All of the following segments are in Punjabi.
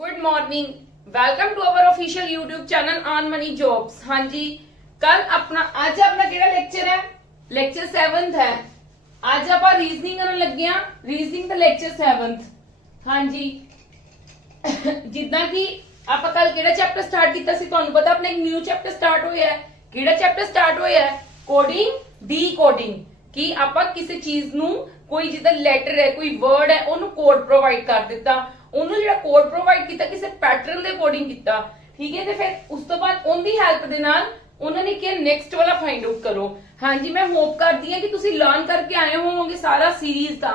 Good morning, welcome to our official YouTube channel on Money Jobs. हाँ जी, कल अपना आज अपना केड़ा लेक्चर है? लेक्चर 7th है। आज आप रीजनिंग करन लगे हां, रीजनिंग दा लेक्चर 7th। हाँ जी जिद्दां कि आप कल केड़ा चैप्टर स्टार्ट किया सी, तुहानू पता अपना एक न्यू चैप्टर स्टार्ट होया है। केड़ा चैप्टर स्टार्ट होया है? Coding D coding. कि आप किसी चीज नू कोई जिद्दां लेटर है, कोई वर्ड है, ओनू कोड प्रोवाइड कर दिता, ਉਹਨੂੰ ਜਿਹੜਾ ਕੋਡ ਪ੍ਰੋਵਾਈਡ ਕੀਤਾ ਕਿਸੇ ਪੈਟਰਨ ਦੇ ਅਕੋਰਡਿੰਗ ਕੀਤਾ। ਠੀਕ ਹੈ, ਤੇ ਫਿਰ ਉਸ ਤੋਂ ਬਾਅਦ ਉਹਦੀ ਹੈਲਪ ਦੇ ਨਾਲ ਉਹਨਾਂ ਨੇ ਕਿਹਾ ਨੈਕਸਟ ਵਾਲਾ ਫਾਈਂਡ ਆਊਟ ਕਰੋ। ਹਾਂਜੀ, ਮੈਂ ਹੋਪ ਕਰਦੀ ਹਾਂ ਕਿ ਤੁਸੀਂ ਲਰਨ ਕਰਕੇ ਆਏ ਹੋਵੋਗੇ ਸਾਰਾ ਸੀਰੀਜ਼ ਦਾ।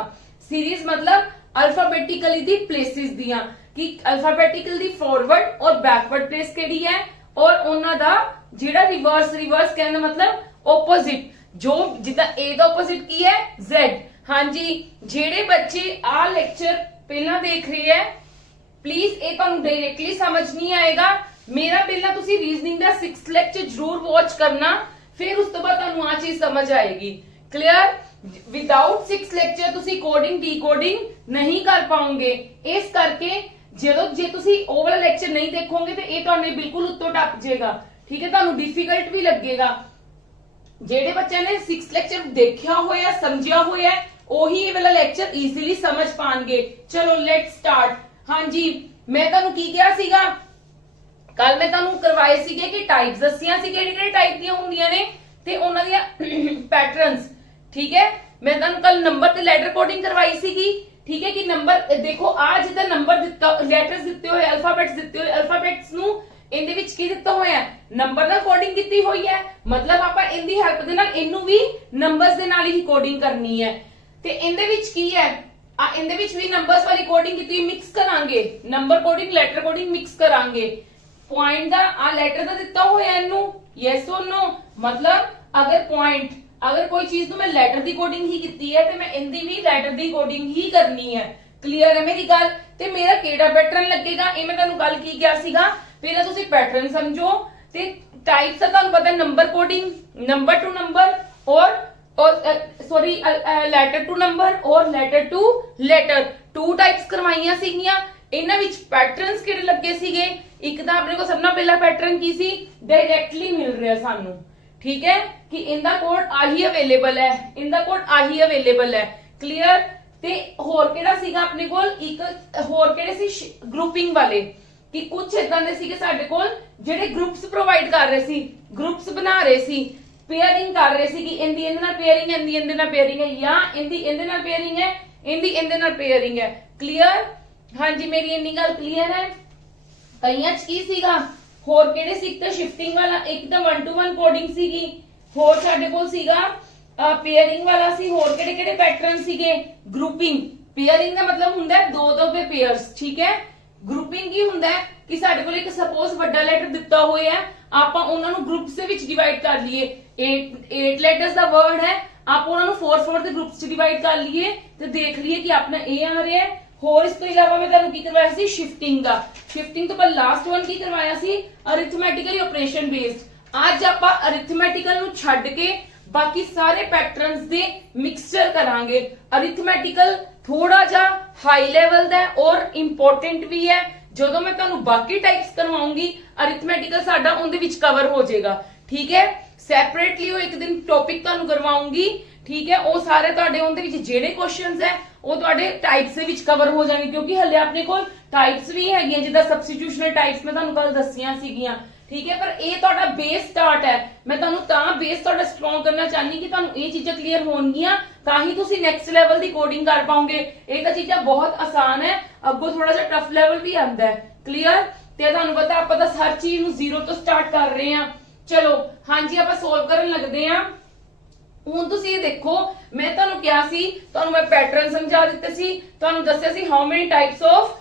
ਸੀਰੀਜ਼ मतलब ਅਲਫਾਬੈਟਿਕਲੀ ਦੀ ਪਲੇਸਿਸ ਦੀਆਂ, ਕਿ ਅਲਫਾਬੈਟਿਕਲ ਦੀ ਫਾਰਵਰਡ ਔਰ ਬੈਕਵਰਡ ਪਲੇਸ ਕਿਹੜੀ ਹੈ, ਔਰ ਉਹਨਾਂ ਦਾ ਜਿਹੜਾ ਰਿਵਰਸ ਕਹਿਣ ਦਾ मतलब ਆਪੋਜ਼ਿਟ, ਜੋ ਜਿੱਦਾਂ A ਦਾ ਆਪੋਜ਼ਿਟ ਕੀ ਹੈ? Z। ਹਾਂਜੀ, ਜਿਹੜੇ ਬੱਚੇ ਆ ਲੈਕਚਰ ਪਹਿਲਾਂ देख रहे है, प्लीज ये तुहानू डायरेक्टली समझ नहीं आएगा। मेरा पहला तुसी रीजनिंग दा 6th लेक्चर जरूर वॉच करना, फिर उस तो बाद तुहानू आ चीज समझ आएगी। क्लियर? विदाउट 6th लेक्चर तुसी कोडिंग डी कोडिंग नहीं कर पाओगे। इस करके जे तुसी ओ वाला लेक्चर नहीं देखोगे तो ये तुहानू बिल्कुल उत्तों टप जाएगा। ठीक है, तुहानू डिफिकल्ट भी लगेगा। जेडे बच्चे ने 6th लेक्चर देखा होया, समझिया होया, ਉਹੀ ਇਹ ਵਾਲਾ ਲੈਕਚਰ ਈਜ਼ੀਲੀ ਸਮਝ ਪਾਣਗੇ। ਚਲੋ ਲੈਟਸ ਸਟਾਰਟ। ਹਾਂਜੀ, ਮੈਂ ਤੁਹਾਨੂੰ ਕੀ ਕਿਹਾ ਸੀਗਾ ਕੱਲ? ਮੈਂ ਤੁਹਾਨੂੰ ਕਰਵਾਏ ਸੀਗੇ ਕਿ ਟਾਈਪਸ ਦੱਸੀਆਂ ਸੀ ਕਿਹੜੇ ਕਿਹੜੇ ਟਾਈਪ ਦੀਆਂ ਹੁੰਦੀਆਂ ਨੇ ਤੇ ਉਹਨਾਂ ਦੀਆਂ ਪੈਟਰਨਸ। ਠੀਕ ਹੈ, ਮੈਂ ਤੁਹਾਨੂੰ ਕੱਲ ਨੰਬਰ ਤੇ ਲੈਟਰ ਕੋਡਿੰਗ ਕਰਵਾਈ ਸੀਗੀ। ਠੀਕ ਹੈ, ਕਿ ਨੰਬਰ ਦੇਖੋ ਆ ਜਿੱਦਾਂ ਨੰਬਰ ਦਿੱਤਾ, ਲੈਟਰਸ ਦਿੱਤੇ ਹੋਏ, ਅਲਫਾਬੈਟਸ ਦਿੱਤੇ ਹੋਏ, ਅਲਫਾਬੈਟਸ ਨੂੰ ਇਹਦੇ ਵਿੱਚ ਕੀ ਦਿੱਤਾ ਹੋਇਆ? ਨੰਬਰ ਨਾਲ ਕੋਡਿੰਗ ਕੀਤੀ ਹੋਈ ਹੈ। मतलब ਆਪਾਂ ਇਹਦੀ ਹੈਲਪ ਦੇ ਨਾਲ ਇਹਨੂੰ ਵੀ ਨੰਬਰਸ ਦੇ ਨਾਲ ਹੀ ਕੋਡਿੰਗ ਕਰਨੀ ਹੈ। ਤੇ ਇਹਦੇ ਵਿੱਚ ਕੀ ਹੈ? ਇਹਦੇ ਵਿੱਚ ਵੀ ਨੰਬਰਸ ਵਾਲੀ ਕੋਡਿੰਗ ਕੀਤੀ ਮਿਕਸ ਕਰਾਂਗੇ। Number coding letter coding mix ਕਰਾਂਗੇ। ਪੁਆਇੰਟ ਦਾ ਆ ਲੈਟਰ ਦਾ ਦਿੱਤਾ ਹੋਇਆ ਇਹਨੂੰ ਯੈਸ অর ਨੋ, मतलब ਅਗਰ ਪੁਆਇੰਟ, ਅਗਰ ਕੋਈ ਚੀਜ਼ ਨੂੰ ਮੈਂ ਲੈਟਰ ਦੀ ਕੋਡਿੰਗ ਹੀ ਕੀਤੀ ਹੈ ਤੇ ਮੈਂ ਇਹਦੀ ਵੀ ਲੈਟਰ ਦੀ ਕੋਡਿੰਗ ਹੀ ਕਰਨੀ ਹੈ। ਕਲੀਅਰ ਹੈ ਮੇਰੀ ਗੱਲ? ਤੇ ਮੇਰਾ ਕਿਹੜਾ ਪੈਟਰਨ ਲੱਗੇਗਾ ਇਹ ਮੈਂ ਤੁਹਾਨੂੰ ਕੱਲ ਕੀ ਕਿਹਾ ਸੀਗਾ, ਪਹਿਲਾਂ ਤੁਸੀਂ ਪੈਟਰਨ ਸਮਝੋ। ਤੇ टाइप्स का ਤੁਹਾਨੂੰ ਪਤਾ number coding, number two number और सॉरी लेटर टू नंबर और लेटर टू लेटर, 2 टाइप्स करवाइयां ਸੀਗੀਆਂ। ਇਹਨਾਂ ਵਿੱਚ ਪੈਟਰਨਸ ਕਿਹੜੇ ਲੱਗੇ ਸੀਗੇ? ਇੱਕ ਤਾਂ ਆਪਣੇ ਕੋਲ ਸਭ ਤੋਂ ਪਹਿਲਾ ਪੈਟਰਨ ਕੀ ਸੀ? ਡਾਇਰੈਕਟਲੀ ਮਿਲ ਰਿਹਾ ਸਾਨੂੰ। ਠੀਕ ਹੈ, ਕਿ ਇਹਦਾ ਕੋਡ ਆਹੀ ਅਵੇਲੇਬਲ ਹੈ, ਇਹਦਾ ਕੋਡ ਆਹੀ ਅਵੇਲੇਬਲ ਹੈ। ਕਲੀਅਰ? ਤੇ ਹੋਰ ਕਿਹੜਾ ਸੀਗਾ ਆਪਣੇ ਕੋਲ? ਇੱਕ ਹੋਰ ਕਿਹੜੇ ਸੀ? ਗਰੁੱਪਿੰਗ ਵਾਲੇ, ਕਿ ਕੁਝ ਇਦਾਂ ਦੇ ਸੀਗੇ ਸਾਡੇ ਕੋਲ ਜਿਹੜੇ ਗਰੁੱਪਸ ਪ੍ਰੋਵਾਈਡ ਕਰ ਰਹੇ ਸੀ, ਗਰੁੱਪਸ ਬਣਾ ਰਹੇ ਸੀ, पेयरिंग कर रहे सी कि इंदी इंदे नाल पेयरिंग है, इंदी इंदे नाल पेयरिंग है, या इंदी इंदे नाल पेयरिंग है, इंदी इंदे नाल पेयरिंग है। क्लियर? हाँ जी, मेरी इन्नी गल क्लियर है। कईयां च की सीगा होर किहड़े सी? ते शिफ्टिंग वाला, एक तो 1 to 1 कोडिंग सीगी, होर साडे कोल सीगा पेयरिंग वाला सी। होर किहड़े किहड़े पैटर्न सीगे? ग्रुपिंग। पेयरिंग दा मतलब हुंदा है दो दो पे पेयर्स। ठीक है, ग्रुपिंग की हुंदा है कि साडे कोल एक सपोज वड्डा लेटर दिता होया है, ਆਪਾਂ ਉਹਨਾਂ ਨੂੰ ਗਰੁੱਪਸ ਦੇ ਵਿੱਚ ਡਿਵਾਈਡ ਕਰ ਲਈਏ। 8 ਲੈਟਰਸ ਦਾ ਵਰਡ ਹੈ, ਆਪਾਂ ਉਹਨਾਂ ਨੂੰ 4 ਦੇ ਗਰੁੱਪਸ ਚ ਡਿਵਾਈਡ ਕਰ ਲਈਏ ਤੇ ਦੇਖ ਲਈਏ ਕਿ ਆਪਣਾ ਇਹ ਆ ਰਿਹਾ ਹੈ। ਹੋਰ ਇਸ ਤੋਂ ਇਲਾਵਾ ਮੈਂ ਤੁਹਾਨੂੰ ਕੀ ਕਰਵਾਇਆ ਸੀ? ਸ਼ਿਫਟਿੰਗ ਦਾ। ਸ਼ਿਫਟਿੰਗ ਤੋਂ ਬਾਅਦ ਲਾਸਟ ਵਨ ਕੀ ਕਰਵਾਇਆ ਸੀ? ਅਰਿਥਮੈਟਿਕਲੀ ਆਪਰੇਸ਼ਨ ਬੇਸਡ। ਅੱਜ ਆਪਾਂ ਅਰਿਥਮੈਟਿਕਲ ਨੂੰ ਛੱਡ ਕੇ ਬਾਕੀ ਸਾਰੇ ਪੈਟਰਨਸ ਦੇ ਮਿਕਸਚਰ ਕਰਾਂਗੇ। ਅਰਿਥਮੈਟਿਕਲ ਥੋੜਾ ਜਿਹਾ ਹਾਈ ਲੈਵਲ ਦਾ ਔਰ ਇੰਪੋਰਟੈਂਟ ਵੀ ਹੈ। ਜਦੋਂ ਮੈਂ ਤੁਹਾਨੂੰ ਬਾਕੀ ਟਾਈਪਸ ਕਰਵਾਉਂਗੀ ਅਰਿਥਮੈਟਿਕਲ ਸਾਡਾ ਉਹਦੇ ਵਿੱਚ ਕਵਰ ਹੋ ਜਾਏਗਾ। ਠੀਕ ਹੈ, ਸੈਪਰੇਟਲੀ ਉਹ ਇੱਕ ਦਿਨ ਟੌਪਿਕ ਤੁਹਾਨੂੰ ਕਰਵਾਉਂਗੀ। ਠੀਕ ਹੈ, ਉਹ ਸਾਰੇ ਤੁਹਾਡੇ ਉਹਦੇ ਵਿੱਚ ਜਿਹੜੇ ਕੁਐਸਚਨਸ ਹੈ ਉਹ ਤੁਹਾਡੇ ਟਾਈਪਸ ਦੇ ਵਿੱਚ ਕਵਰ ਹੋ ਜਾਣਗੇ, ਕਿਉਂਕਿ ਹਲੇ ਆਪਣੇ ਕੋਲ ਟਾਈਪਸ ਵੀ ਹੈਗੀਆਂ ਜਿੱਦਾਂ ਸਬਸਟੀਟਿਊਸ਼ਨਲ ਟਾਈਪਸ ਮੈਂ ਤੁਹਾਨੂੰ ਕੱਲ ਦੱਸੀਆਂ ਸੀਗੀਆਂ। ਠੀਕ ਹੈ, ਪਰ ਇਹ ਤੁਹਾਡਾ ਬੇਸ ਸਟਾਰਟ ਹੈ। ਮੈਂ ਤੁਹਾਨੂੰ ਤਾਂ ਬੇਸ ਤੁਹਾਡਾ ਸਟਰੋਂਗ ਕਰਨਾ ਚਾਹਨੀ ਕਿ ਤੁਹਾਨੂੰ ਇਹ ਚੀਜ਼ਾਂ ਕਲੀਅਰ ਹੋਣਗੀਆਂ ਤਾਂ ਹੀ ਤੁਸੀਂ ਨੈਕਸਟ ਲੈਵਲ ਦੀ ਕੋਡਿੰਗ ਕਰ ਪਾਓਗੇ। ਇਹ ਤਾਂ ਚੀਜ਼ਾਂ ਬਹੁਤ ਆਸਾਨ ਹੈ, ਅੱਗੋਂ ਥੋੜਾ ਜਿਹਾ ਟਫ ਲੈਵਲ ਵੀ ਆਉਂਦਾ ਹੈ। ਕਲੀਅਰ? ਤੇ ਤੁਹਾਨੂੰ ਪਤਾ ਆਪਾਂ ਤਾਂ ਹਰ ਚੀਜ਼ ਨੂੰ ਜ਼ੀਰੋ ਤੋਂ ਸਟਾਰਟ ਕਰ ਰਹੇ ਹਾਂ। ਚਲੋ ਹਾਂਜੀ, ਆਪਾਂ ਸੋਲਵ ਕਰਨ ਲੱਗਦੇ ਹਾਂ। ਹੁਣ ਤੁਸੀਂ ਇਹ ਦੇਖੋ, ਮੈਂ ਤੁਹਾਨੂੰ ਕਿਹਾ ਸੀ, ਤੁਹਾਨੂੰ ਮੈਂ ਪੈਟਰਨ ਸਮਝਾ ਦਿੱਤੇ ਸੀ, ਤੁਹਾਨੂੰ ਦੱਸਿਆ ਸੀ how many types of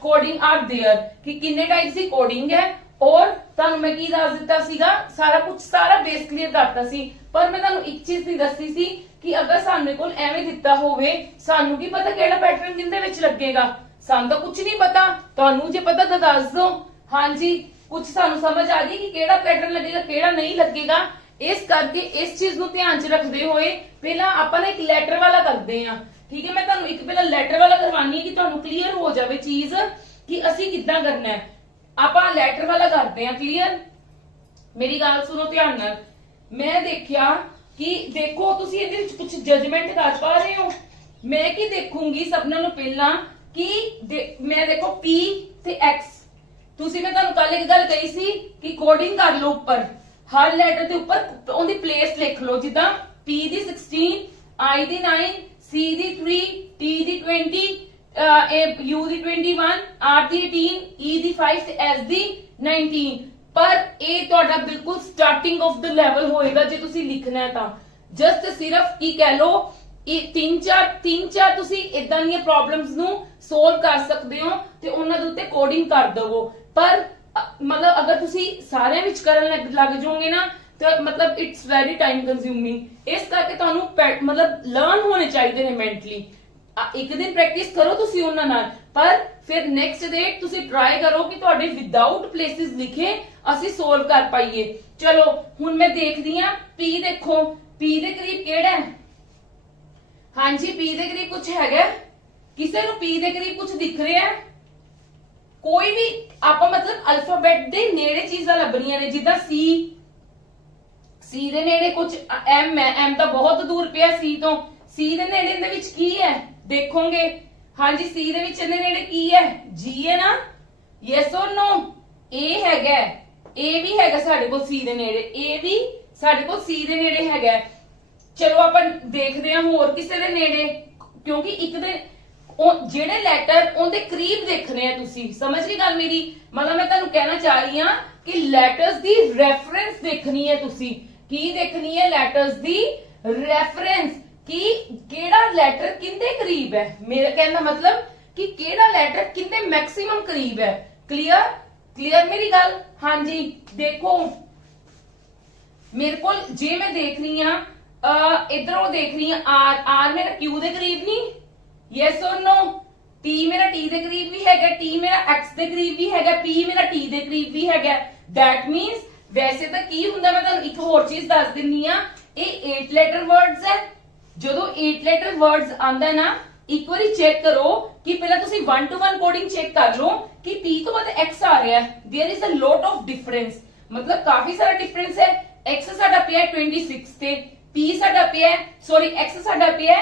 coding are there, ਕਿ ਕਿੰਨੇ ਟਾਈਪਸ ਦੀ ਕੋਡਿੰਗ ਹੈ। और ਤੁਹਾਨੂੰ ਮੈਂ ਕੀ ਦੱਸ ਦਿੱਤਾ ਸੀਗਾ? ਸਾਰਾ ਕੁਝ, ਸਾਰਾ ਬੇਸ ਕਲੀਅਰ ਕਰਤਾ ਸੀ। ਪਰ ਮੈਂ ਤੁਹਾਨੂੰ ਇੱਕ ਚੀਜ਼ ਨਹੀਂ ਦੱਸੀ ਸੀ ਕਿ ਅਗਰ ਸਾਡੇ ਕੋਲ ਐਵੇਂ ਦਿੱਤਾ ਹੋਵੇ, ਸਾਨੂੰ ਕੀ ਪਤਾ ਕਿਹੜਾ ਪੈਟਰਨ ਕਿੰਦੇ ਵਿੱਚ ਲੱਗੇਗਾ? ਸਾਨੂੰ ਤਾਂ ਕੁਝ ਨਹੀਂ ਪਤਾ। ਤੁਹਾਨੂੰ ਜੇ ਪਤਾ ਤਾਂ ਦੱਸ ਦਿਓ। ਹਾਂਜੀ, ਕੁਝ ਸਾਨੂੰ ਸਮਝ ਆ ਗਈ ਕਿ ਕਿਹੜਾ ਪੈਟਰਨ ਲੱਗੇਗਾ ਕਿਹੜਾ ਨਹੀਂ ਲੱਗੇਗਾ। ਇਸ ਕਰਕੇ ਇਸ ਚੀਜ਼ ਨੂੰ ਧਿਆਨ 'ਚ ਰੱਖਦੇ ਹੋਏ ਪਹਿਲਾਂ ਆਪਾਂ ਇੱਕ ਲੈਟਰ ਵਾਲਾ ਕਰਦੇ ਹਾਂ। ਠੀਕ ਹੈ, ਮੈਂ ਤੁਹਾਨੂੰ ਇੱਕ ਪਹਿਲਾਂ ਲੈਟਰ ਵਾਲਾ ਕਰਵਾਨੀ ਹੈ ਕਿ ਤੁਹਾਨੂੰ ਕਲੀਅਰ ਹੋ ਜਾਵੇ ਚੀਜ਼ ਕਿ ਅਸੀਂ ਕਿੱਦਾਂ ਕਰਨਾ ਹੈ। ਆਪਾਂ ਲੈਟਰ ਵਾਲਾ ਕਰਦੇ ਆ। ਕਲੀਅਰ? ਮੇਰੀ ਗੱਲ ਸੁਣੋ ਧਿਆਨ ਨਾਲ। ਮੈਂ ਦੇਖਿਆ ਕਿ ਦੇਖੋ ਤੁਸੀਂ ਇਹਦੇ ਵਿੱਚ ਕੁਝ ਜਜਮੈਂਟ ਕਰ ਪਾ ਰਹੇ ਹੋ। ਮੈਂ ਕੀ ਦੇਖੂੰਗੀ ਸਭ ਨਾਲੋਂ ਪਹਿਲਾਂ ਕਿ ਮੈਂ ਦੇਖੋ P ਤੇ X। ਤੁਸੀਂ ਮੈਂ ਤੁਹਾਨੂੰ ਕੱਲ ਇੱਕ ਗੱਲ ਕਹੀ ਸੀ ਕਿ ਕੋਡਿੰਗ ਕਰ ਲਓ, ਉੱਪਰ ਹਰ ਲੈਟਰ ਦੇ ਉੱਪਰ ਉਹਦੀ ਪਲੇਸ ਲਿਖ ਲਓ। ਜਿੱਦਾਂ P the 16, I the 9, C the 3, T the 20, U the 21, R the 18, E ਦੀ 5 ਤੇ S ਦੀ 19। ਪਰ ਇਹ ਤੁਹਾਡਾ ਬਿਲਕੁਲ ਸਟਾਰਟਿੰਗ ਆਫ ਦ ਲੈਵਲ ਹੋਏਗਾ ਜੇ ਤੁਸੀਂ ਲਿਖਣਾ ਹੈ ਤਾਂ। ਜਸਟ ਸਿਰਫ ਕੀ ਕਹਿ ਲਓ, ਇਹ ਤਿੰਨ ਚਾਰ ਤੁਸੀਂ ਇਦਾਂ ਦੀਆਂ ਪ੍ਰੋਬਲਮਸ ਨੂੰ ਸੋਲਵ ਕਰ ਸਕਦੇ ਹੋ ਤੇ ਉਹਨਾਂ ਦੇ ਉੱਤੇ ਕੋਡਿੰਗ ਕਰ ਦਵੋ। ਪਰ ਮਤਲਬ ਅਗਰ ਤੁਸੀਂ ਸਾਰਿਆਂ ਵਿੱਚ ਕਰਨ ਲੱਗ ਜਾਓਗੇ ਨਾ ਤਾਂ ਮਤਲਬ ਇਟਸ ਵੈਰੀ ਟਾਈਮ ਕੰਜ਼ਿਊਮਿੰਗ। ਇਸ ਕਰਕੇ ਤੁਹਾਨੂੰ ਮਤਲਬ ਲਰਨ ਹੋਣੇ ਚਾਹੀਦੇ ਨੇ ਮੈਂਟਲੀ। ਇੱਕ ਦਿਨ ਪ੍ਰੈਕਟਿਸ ਕਰੋ ਤੁਸੀਂ ਉਹਨਾਂ ਨਾਲ, ਪਰ ਫਿਰ ਨੈਕਸਟ ਡੇ ਤੁਸੀਂ ਟਰਾਈ ਕਰੋ ਕਿ ਤੁਹਾਡੇ ਵਿਦਆਊਟ ਪਲੇਸਿਸ ਲਿਖੇ ਅਸੀਂ ਸੋਲਵ ਕਰ ਪਾਈਏ। ਚਲੋ ਹੁਣ ਮੈਂ ਦੇਖਦੀ ਆ P। ਦੇਖੋ P ਦੇ ਕਰੀਬ ਕਿਹੜਾ ਹੈ? ਹਾਂਜੀ P ਦੇ ਕਰੀਬ ਕੁਝ ਹੈਗਾ? ਕਿਸੇ ਨੂੰ P ਦੇ ਕਰੀਬ ਕੁਝ ਦਿਖ ਰਿਹਾ ਹੈ? ਕੋਈ ਵੀ ਆਪਾਂ ਮਤਲਬ ਅਲਫਾਬੈਟ ਦੇ ਨੇੜੇ ਚੀਜ਼ਾਂ ਲੱਭਣੀਆਂ ਨੇ। ਜਿੱਦਾਂ C ਦੇ ਨੇੜੇ ਕੁਝ M ਹੈ, M ਤਾਂ ਬਹੁਤ ਦੂਰ ਪਿਆ C ਤੋਂ। C ਦੇ ਨੇੜੇ ਇਹਦੇ ਵਿੱਚ ਕੀ ਹੈ ਦੇਖੋਗੇ? ਹਾਂਜੀ C ਦੇ ਵਿੱਚ ਇਹਦੇ ਨੇੜੇ ਕੀ ਹੈ? G ਹੈ ਨਾ? Yes or no? A ਹੈਗਾ, A ਵੀ ਹੈਗਾ ਸਾਡੇ ਕੋਲ C ਦੇ ਨੇੜੇ, A ਵੀ ਸਾਡੇ ਕੋਲ C ਦੇ ਨੇੜੇ ਹੈਗਾ। ਚਲੋ ਆਪਾਂ ਦੇਖਦੇ ਹਾਂ ਹੋਰ ਕਿਸੇ ਦੇ ਨੇੜੇ, ਕਿਉਂਕਿ ਇੱਕ ਦੇ ਜਿਹੜੇ ਲੈਟਰ ਉਹਦੇ ਕਰੀਬ ਦੇਖਣੇ ਆ। ਤੁਸੀਂ ਸਮਝ ਗਏ ਗੱਲ ਮੇਰੀ? ਮਤਲਬ ਮੈਂ ਤੁਹਾਨੂੰ ਕਹਿਣਾ ਚਾਹ ਰਹੀ ਹਾਂ ਕਿ ਲੈਟਰਸ ਦੀ ਰੈਫਰੈਂਸ ਦੇਖਣੀ ਹੈ। ਤੁਸੀਂ ਕੀ ਦੇਖਣੀ ਹੈ? ਲੈਟਰਸ ਦੀ ਰੈਫਰੈਂਸ, ਕਿ ਕਿਹੜਾ ਲੈਟਰ ਕਿੰਦੇ ਕਰੀਬ ਹੈ। ਮੇਰਾ ਕਹਿਣ ਦਾ ਮਤਲਬ ਕਿ ਕਿਹੜਾ ਲੈਟਰ ਕਿੰਦੇ ਮੈਕਸਿਮਮ ਕਰੀਬ ਹੈ। ਕਲੀਅਰ ਮੇਰੀ ਗੱਲ? ਹਾਂਜੀ ਦੇਖੋ ਮੇਰੇ ਕੋਲ ਜੇ ਮੈਂ ਦੇਖ ਰਹੀ ਹਾਂ ਇਧਰੋਂ ਦੇਖ ਰਹੀ ਹਾਂ R ਮੇਰਾ Q ਦੇ ਕਰੀਬ ਨਹੀਂ? Yes or no? T ਮੇਰਾ T ਦੇ ਕਰੀਬ ਵੀ ਹੈਗਾ, T ਮੇਰਾ X ਦੇ ਕਰੀਬ ਵੀ ਹੈਗਾ, P ਮੇਰਾ T ਦੇ ਕਰੀਬ ਵੀ ਹੈਗਾ। ਦੈਟ ਮੀਨਸ ਵੈਸੇ ਤਾਂ ਕੀ ਹੁੰਦਾ, ਮੈਂ ਤੁਹਾਨੂੰ ਇੱਕ ਹੋਰ ਚੀਜ਼ ਦੱਸ ਦਿੰਨੀ ਆ, ਇਹ 8 ਲੈਟਰ ਵਰਡਸ ਹੈ। ਜਦੋਂ 8 ਲੈਟਰ ਵਰਡਸ ਆਂਦਾ ਨਾ, ਇੱਕ ਵਾਰੀ ਚੈੱਕ ਕਰੋ ਕਿ ਪਹਿਲਾਂ ਤੁਸੀਂ 1 to 1 ਕੋਡਿੰਗ ਚੈੱਕ ਕਰ ਲਓ ਕਿ P ਤੋਂ ਬਾਅਦ X ਆ ਰਿਹਾ ਹੈ। There is a lot of difference, मतलब काफी सारा डिफरेंस है। X ਸਾਡਾ ਪਿਆ 26 ਤੇ P ਸਾਡਾ ਪਿਆ X ਸਾਡਾ ਪਿਆ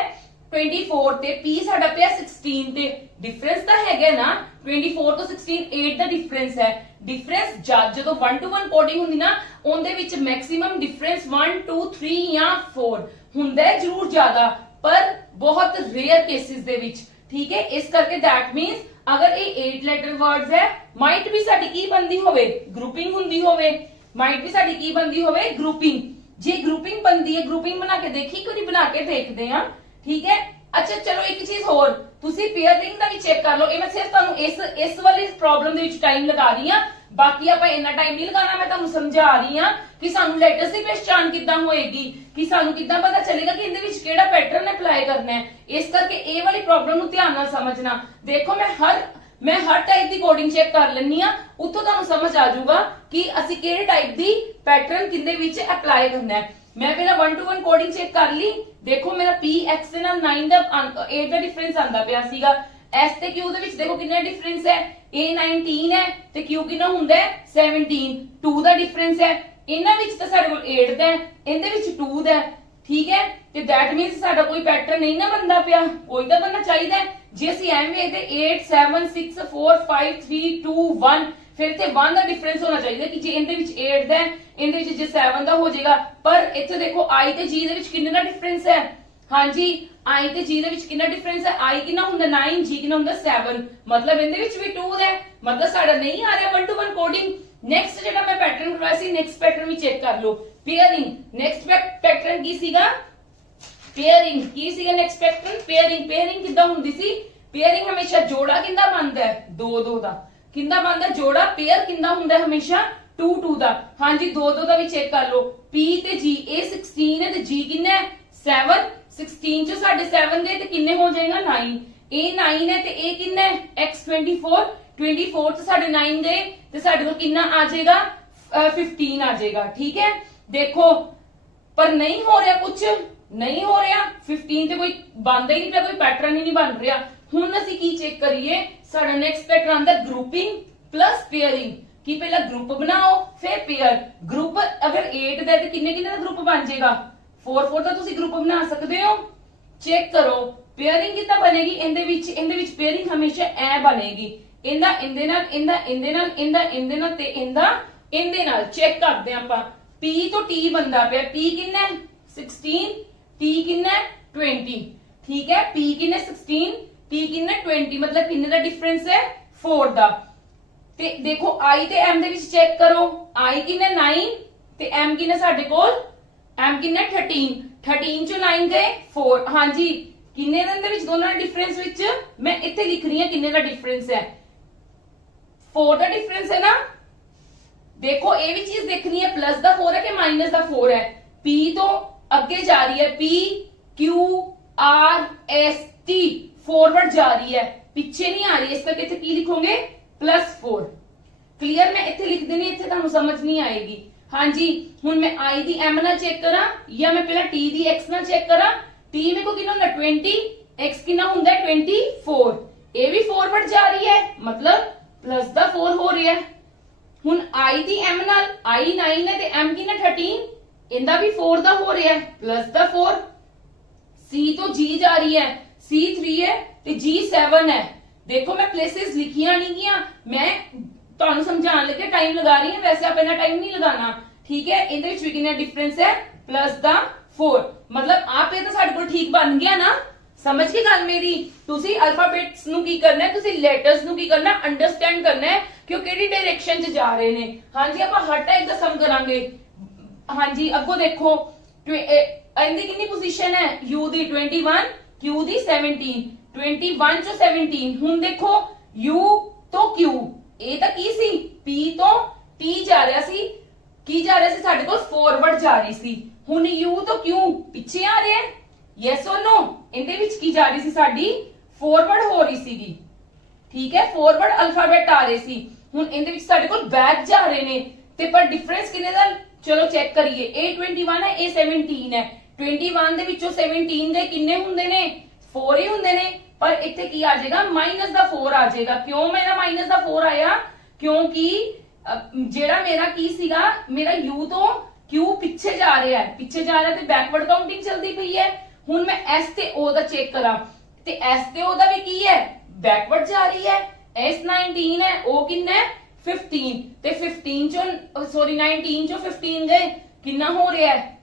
24 ਤੇ P ਸਾਡਾ ਪਿਆ 16 ਤੇ। ਡਿਫਰੈਂਸ ਤਾਂ ਹੈਗਾ ਨਾ 24 ਤੋਂ 16 8 ਦਾ ਡਿਫਰੈਂਸ ਹੈ। ਡਿਫਰੈਂਸ ਜਦੋਂ 1 to 1 ਕੋਡਿੰਗ ਹੁੰਦੀ ਨਾ, ਉਹਦੇ ਵਿੱਚ ਮੈਕਸਿਮਮ ਡਿਫਰੈਂਸ 1 2 3 ਜਾਂ 4 ਹੁੰਦਾ ਹੈ, ਜ਼ਰੂਰ ਜ਼ਿਆਦਾ, ਪਰ ਬਹੁਤ ਰੇਅਰ ਕੇਸਿਸ ਦੇ ਵਿੱਚ। ਠੀਕ ਹੈ, ਇਸ ਕਰਕੇ ਦੈਟ ਮੀਨਸ ਅਗਰ ਇਹ 8 ਲੈਟਰ ਵਰਡਸ ਹੈ, ਮਾਈਟ ਵੀ ਸਾਡੀ ਕੀ ਬੰਦੀ ਹੋਵੇ? ਗਰੁੱਪਿੰਗ ਹੁੰਦੀ ਹੋਵੇ। ਮਾਈਟ ਵੀ ਸਾਡੀ ਕੀ ਬੰਦੀ ਹੋਵੇ? ਗਰੁੱਪਿੰਗ। ਜੇ ਗਰੁੱਪਿੰਗ ਬੰਦੀ ਹੈ, ਗਰੁੱਪਿੰਗ ਬਣਾ ਕੇ ਦੇਖੀ, ਕੋਈ ਬਣਾ ਕੇ ਦੇਖਦੇ ਆ। ਠੀਕ ਹੈ, ਅੱਛਾ ਚਲੋ ਇੱਕ ਚੀਜ਼ ਹੋਰ, ਤੁਸੀਂ ਪੇਅਰਿੰਗ ਦਾ ਵੀ ਚੈੱਕ ਕਰ ਲਓ। ਇਹ ਮੈਂ ਸਿਰਫ ਤੁਹਾਨੂੰ ਇਸ ਵਾਲੀ ਪ੍ਰੋਬਲਮ ਦੇ ਵਿੱਚ ਟਾਈਮ ਲਗਾ ਰਹੀ ਹਾਂ, ਬਾਕੀ ਆਪਾਂ ਇੰਨਾ ਟਾਈਮ ਨਹੀਂ ਲਗਾਉਣਾ। ਮੈਂ ਤੁਹਾਨੂੰ ਸਮਝਾ ਰਹੀ ਹਾਂ ਕਿ ਸਾਨੂੰ ਲੈਟਰਸ ਦੀ ਪਛਾਣ ਕਿੱਦਾਂ ਹੋਏਗੀ, ਕਿ ਸਾਨੂੰ ਕਿੱਦਾਂ ਪਤਾ ਚੱਲੇਗਾ ਕਿ ਇਹਦੇ ਵਿੱਚ ਕਿਹੜਾ ਪੈਟਰਨ ਅਪਲਾਈ ਕਰਨਾ ਹੈ। ਇਸ ਕਰਕੇ ਇਹ ਵਾਲੀ ਪ੍ਰੋਬਲਮ ਨੂੰ ਧਿਆਨ ਨਾਲ ਸਮਝਣਾ। ਦੇਖੋ ਮੈਂ ਹਰ ਟਾਈਪ ਦੀ ਕੋਡਿੰਗ ਚੈੱਕ ਕਰ ਲੈਣੀ ਆ, ਉੱਥੋਂ ਤੁਹਾਨੂੰ ਸਮਝ ਆ ਜਾਊਗਾ ਕਿ ਅਸੀਂ ਕਿਹੜੇ ਟਾਈਪ ਦੀ ਪੈਟਰਨ ਕਿੰਦੇ ਵਿੱਚ ਅਪਲਾਈ ਕਰਨਾ ਹੈ। ਮੈਂ ਪਹਿਲਾਂ 1 to 1 ਕੋਡਿੰਗ ਚੈੱਕ ਕਰ ਲਈ। ਦੇਖੋ ਮੇਰਾ P X ਦੇ ਨਾਲ 9 ਦਾ 8 ਦਾ ਡਿਫਰੈਂਸ ਆਂਦਾ ਪਿਆ ਸੀਗਾ। S ਤੇ Q ਦੇ ਵਿੱਚ ਦੇਖੋ ਕਿੰਨਾ ਡਿਫਰੈਂਸ ਹੈ। A 19 ਹੈ ਤੇ Q ਕਿੰਨਾ ਹੁੰਦਾ ਹੈ? 17। 2 ਦਾ ਡਿਫਰੈਂਸ ਹੈ। ਇਹਨਾਂ ਵਿੱਚ ਤਾਂ ਸਾਡੇ ਕੋਲ 8 ਦਾ ਹੈ, ਇਹਦੇ ਵਿੱਚ 2 ਦਾ ਹੈ। ਠੀਕ ਹੈ, ਤੇ ਦੈਟ ਮੀਨਸ ਸਾਡਾ ਕੋਈ ਪੈਟਰਨ ਨਹੀਂ ਨਾ ਬਣਦਾ ਪਿਆ, ਕੋਈ ਤਾਂ ਬਣਨਾ ਚਾਹੀਦਾ ਹੈ। ਜੇ ਅਸੀਂ ਐਵੇਂ ਵੇਖਦੇ 8 7 6 4 5 3 2 1, ਫਿਰ ਇੱਥੇ 1 ਦਾ ਡਿਫਰੈਂਸ ਹੋਣਾ ਚਾਹੀਦਾ ਕਿ ਜੇ ਇਹਦੇ ਵਿੱਚ 8 ਦਾ ਹੈ, ਇਹਦੇ ਵਿੱਚ ਜੇ 7 ਦਾ ਹੋ ਜਾਏਗਾ। ਪਰ ਇੱਥੇ ਦੇਖੋ I ਤੇ G ਦੇ ਵਿੱਚ ਕਿੰਨਾ ਡਿਫਰੈਂਸ ਹੈ। ਹਾਂਜੀ I ਤੇ G ਦੇ ਵਿੱਚ ਕਿੰਨਾ ਡਿਫਰੈਂਸ ਹੈ? I ਕਿੰਨਾ ਹੁੰਦਾ 9, G ਕਿੰਨਾ ਹੁੰਦਾ 7, ਮਤਲਬ ਇਹਦੇ ਵਿੱਚ ਵੀ 2 ਹੈ, ਮਤਲਬ ਸਾਡਾ ਨਹੀਂ ਆ ਰਿਹਾ 1 to 1 ਕੋਡਿੰਗ। ਨੈਕਸਟ ਜਿਹੜਾ ਮੈਂ ਪੈਟਰਨ ਕਰਵਾਇਆ ਸੀ, ਨੈਕਸਟ ਪੈਟਰਨ ਵੀ ਚੈੱਕ ਕਰ ਲਓ। ਪੇਅਰਿੰਗ। ਨੈਕਸਟ ਪੈਟਰਨ ਕੀ ਸੀਗਾ? ਪੇਅਰਿੰਗ। ਕੀ ਸੀਗਾ ਨੈਕਸਟ ਪੈਟਰਨ? ਪੇਅਰਿੰਗ। ਪੇਅਰਿੰਗ ਕਿੱਦਾਂ ਹੁੰਦੀ ਸੀ? ਪੇਅਰਿੰਗ ਹਮੇਸ਼ਾ ਜੋੜਾ ਕਿੰਦਾ ਬਣਦਾ ਹੈ? 2 ਦਾ। ਕਿੰਦਾ ਬਣਦਾ ਜੋੜਾ? ਪੇਅਰ ਕਿੰਦਾ ਹੁੰਦਾ ਹਮੇਸ਼ਾ? 2 ਦਾ। ਹਾਂਜੀ 2 ਦਾ ਵੀ ਚੈੱਕ ਕਰ ਲਓ। P ਤੇ G, A 16 ਹੈ ਤੇ G ਕਿੰਨਾ ਹੈ? 7। 16 ਚ ਸਾਡੇ 7 ਗਏ ਤੇ ਕਿੰਨੇ ਹੋ ਜਾਏਗਾ? 9। A 9 ਹੈ ਤੇ A ਕਿੰਨਾ ਹੈ? X 24। 24 ਚ ਸਾਡੇ 9 ਗਏ ਤੇ ਸਾਡੇ ਕੋਲ ਕਿੰਨਾ ਆ ਜਾਏਗਾ? 15 ਆ ਜਾਏਗਾ। ਠੀਕ ਹੈ, ਦੇਖੋ ਪਰ ਨਹੀਂ ਹੋ ਰਿਹਾ, ਕੁਝ ਨਹੀਂ ਹੋ ਰਿਹਾ। 15 ਤੇ ਕੋਈ ਬਣਦਾ ਹੀ ਨਹੀਂ ਪਿਆ, ਕੋਈ ਪੈਟਰਨ ਹੀ ਨਹੀਂ ਬਣ ਰਿਹਾ। ਹੁਣ ਅਸੀਂ ਕੀ ਚੈੱਕ ਕਰੀਏ, ਸਾਡਾ ਨੈਕਸਟ ਪੈਟਰਨ ਆਂਦਾ ਗਰੁੱਪਿੰਗ ਪਲਸ ਪੇਅਰਿੰਗ। ਕਿ ਪਹਿਲਾਂ ਗਰੁੱਪ ਬਣਾਓ ਫਿਰ ਪੇਅਰ। ਗਰੁੱਪ ਅਗਰ 8 ਦਾ ਤੇ ਕਿੰਨੇ ਕਿੰਨੇ ਦਾ ਗਰੁੱਪ ਬਣ ਜਾਏਗਾ, 4 4 ਦਾ ਤੁਸੀਂ ਗਰੁੱਪ ਬਣਾ ਸਕਦੇ ਹੋ। ਚੈੱਕ ਕਰੋ ਪੇਅਰਿੰਗ ਕਿੱਦਾਂ ਬਣੇਗੀ, ਇਹਦੇ ਵਿੱਚ ਪੇਅਰਿੰਗ ਹਮੇਸ਼ਾ ਐ ਬਣੇਗੀ, ਇਹਦਾ ਇਹਦੇ ਨਾਲ, ਇਹਦਾ ਇਹਦੇ ਨਾਲ, ਇਹਦਾ ਇਹਦੇ ਨਾਲ ਤੇ ਇਹਦਾ ਇਹਦੇ ਨਾਲ। ਚੈੱਕ ਕਰਦੇ ਆਪਾਂ, P ਤੋਂ T बनता पे, P किन्ना है 16, T किन्ना है 20। ठीक है, P किन्ना 16, T किन्ना 20, मतलब किन्ने दा डिफरेंस है 4 दा। ते देखो I ते M दे विच चेक करो, I किन्ना 9 ते M किन्ना साडे कोल, M किन्ना 13, 13 चो 9 गए 4। हाँ जी, किन्ने दे विच दोनों दा डिफरेंस विच मैं इत्थे लिख रही हां किन्ने दा डिफरेंस है, 4 दा डिफरेंस है ना। देखो ये भी चीज देखनी है, प्लस दा 4 है कि माइनस दा 4 है। P तो अगे जा रही है, P Q R S T forward जा रही है, पीछे नहीं आ रही है, इस करके इत्थे की लिखोगे +4। क्लियर, मैं इत्थे लिख देनी, इत्थे तुहानू समझ नहीं आएगी। हाँ जी, हुण मैं I दी M ना चेक करा या मैं पहला T दी X ना चेक करा। T में को कितना हुंदा 20, X कितना हुंदा 24, ये भी फॉरवर्ड जा रही है, मतलब प्लस दा 4 हो रहा है। हुन I दी M नाल, I 9 है ते M किन्ना 13, इंदा भी 4 दा हो रहा है, प्लस दा 4। C तो G जा रही है, C 3 है ते G 7 है। देखो मैं प्लेसेस लिखियां नहीं गया, मैं तुहानू समझाने लगे टाइम लगा रही हूं, वैसे आप इतना टाइम नहीं लगाना। ठीक है, इहदे विच भी किन्ना डिफरेंस है, प्लस दा 4। मतलब आप ये तो साडे कोल ठीक बन गया ना, समझ गए गल मेरी। तुसी अल्फाबेट्स नू की करना है, तुसी लेटर्स नू की करना, अंडरस्टैंड करना है कि वो केड़ी डायरेक्शन च जा रहे ने। हाँ जी, आपां हर टाइप दा सम करांगे। हाँ जी, अगों देखो इंदी कितनी पोजीशन है, U दी 21, Q दी 17, 21 चो 17। हुण देखो U तो Q, ए तां की सी, P तो T जा रहा सी, की जा रहा सी साडे कोल फॉरवर्ड जा रही सी। हुण U तो Q पिछे आ रहा है, यस और नो, इंदे विच की जा रही सी साडी फॉरवर्ड हो रही सीगी। ठीक है, फॉरवर्ड अल्फाबेट आ रहे सी, हुण इंदे विच साडे कोल बैक जा रहे ने ते पर डिफरेंस किन्ने दा, चलो चेक करिए। ए 21 है, ए 17 है, 21 दे विचों 17 दे किन्ने हुंदे ने, 4 ही हुंदे ने, पर इत्थे की आ जाएगा माइनस दा 4 आ जाएगा। क्यों मेरा माइनस दा 4 आया, क्योंकि जेड़ा मेरा की सीगा, मेरा U तो Q पिछे जा रहा है, पिछे जा रहा है ते बैकवर्ड काउंटिंग चलती पई है। हुण मैं S ते O दा चेक करा ते S ते O दा भी की है, बैकवर्ड जा रही है। S 19 है, O किन्ना है 15 ते 15 चो सॉरी 19 चो 15 गए, किन्ना हो रहा है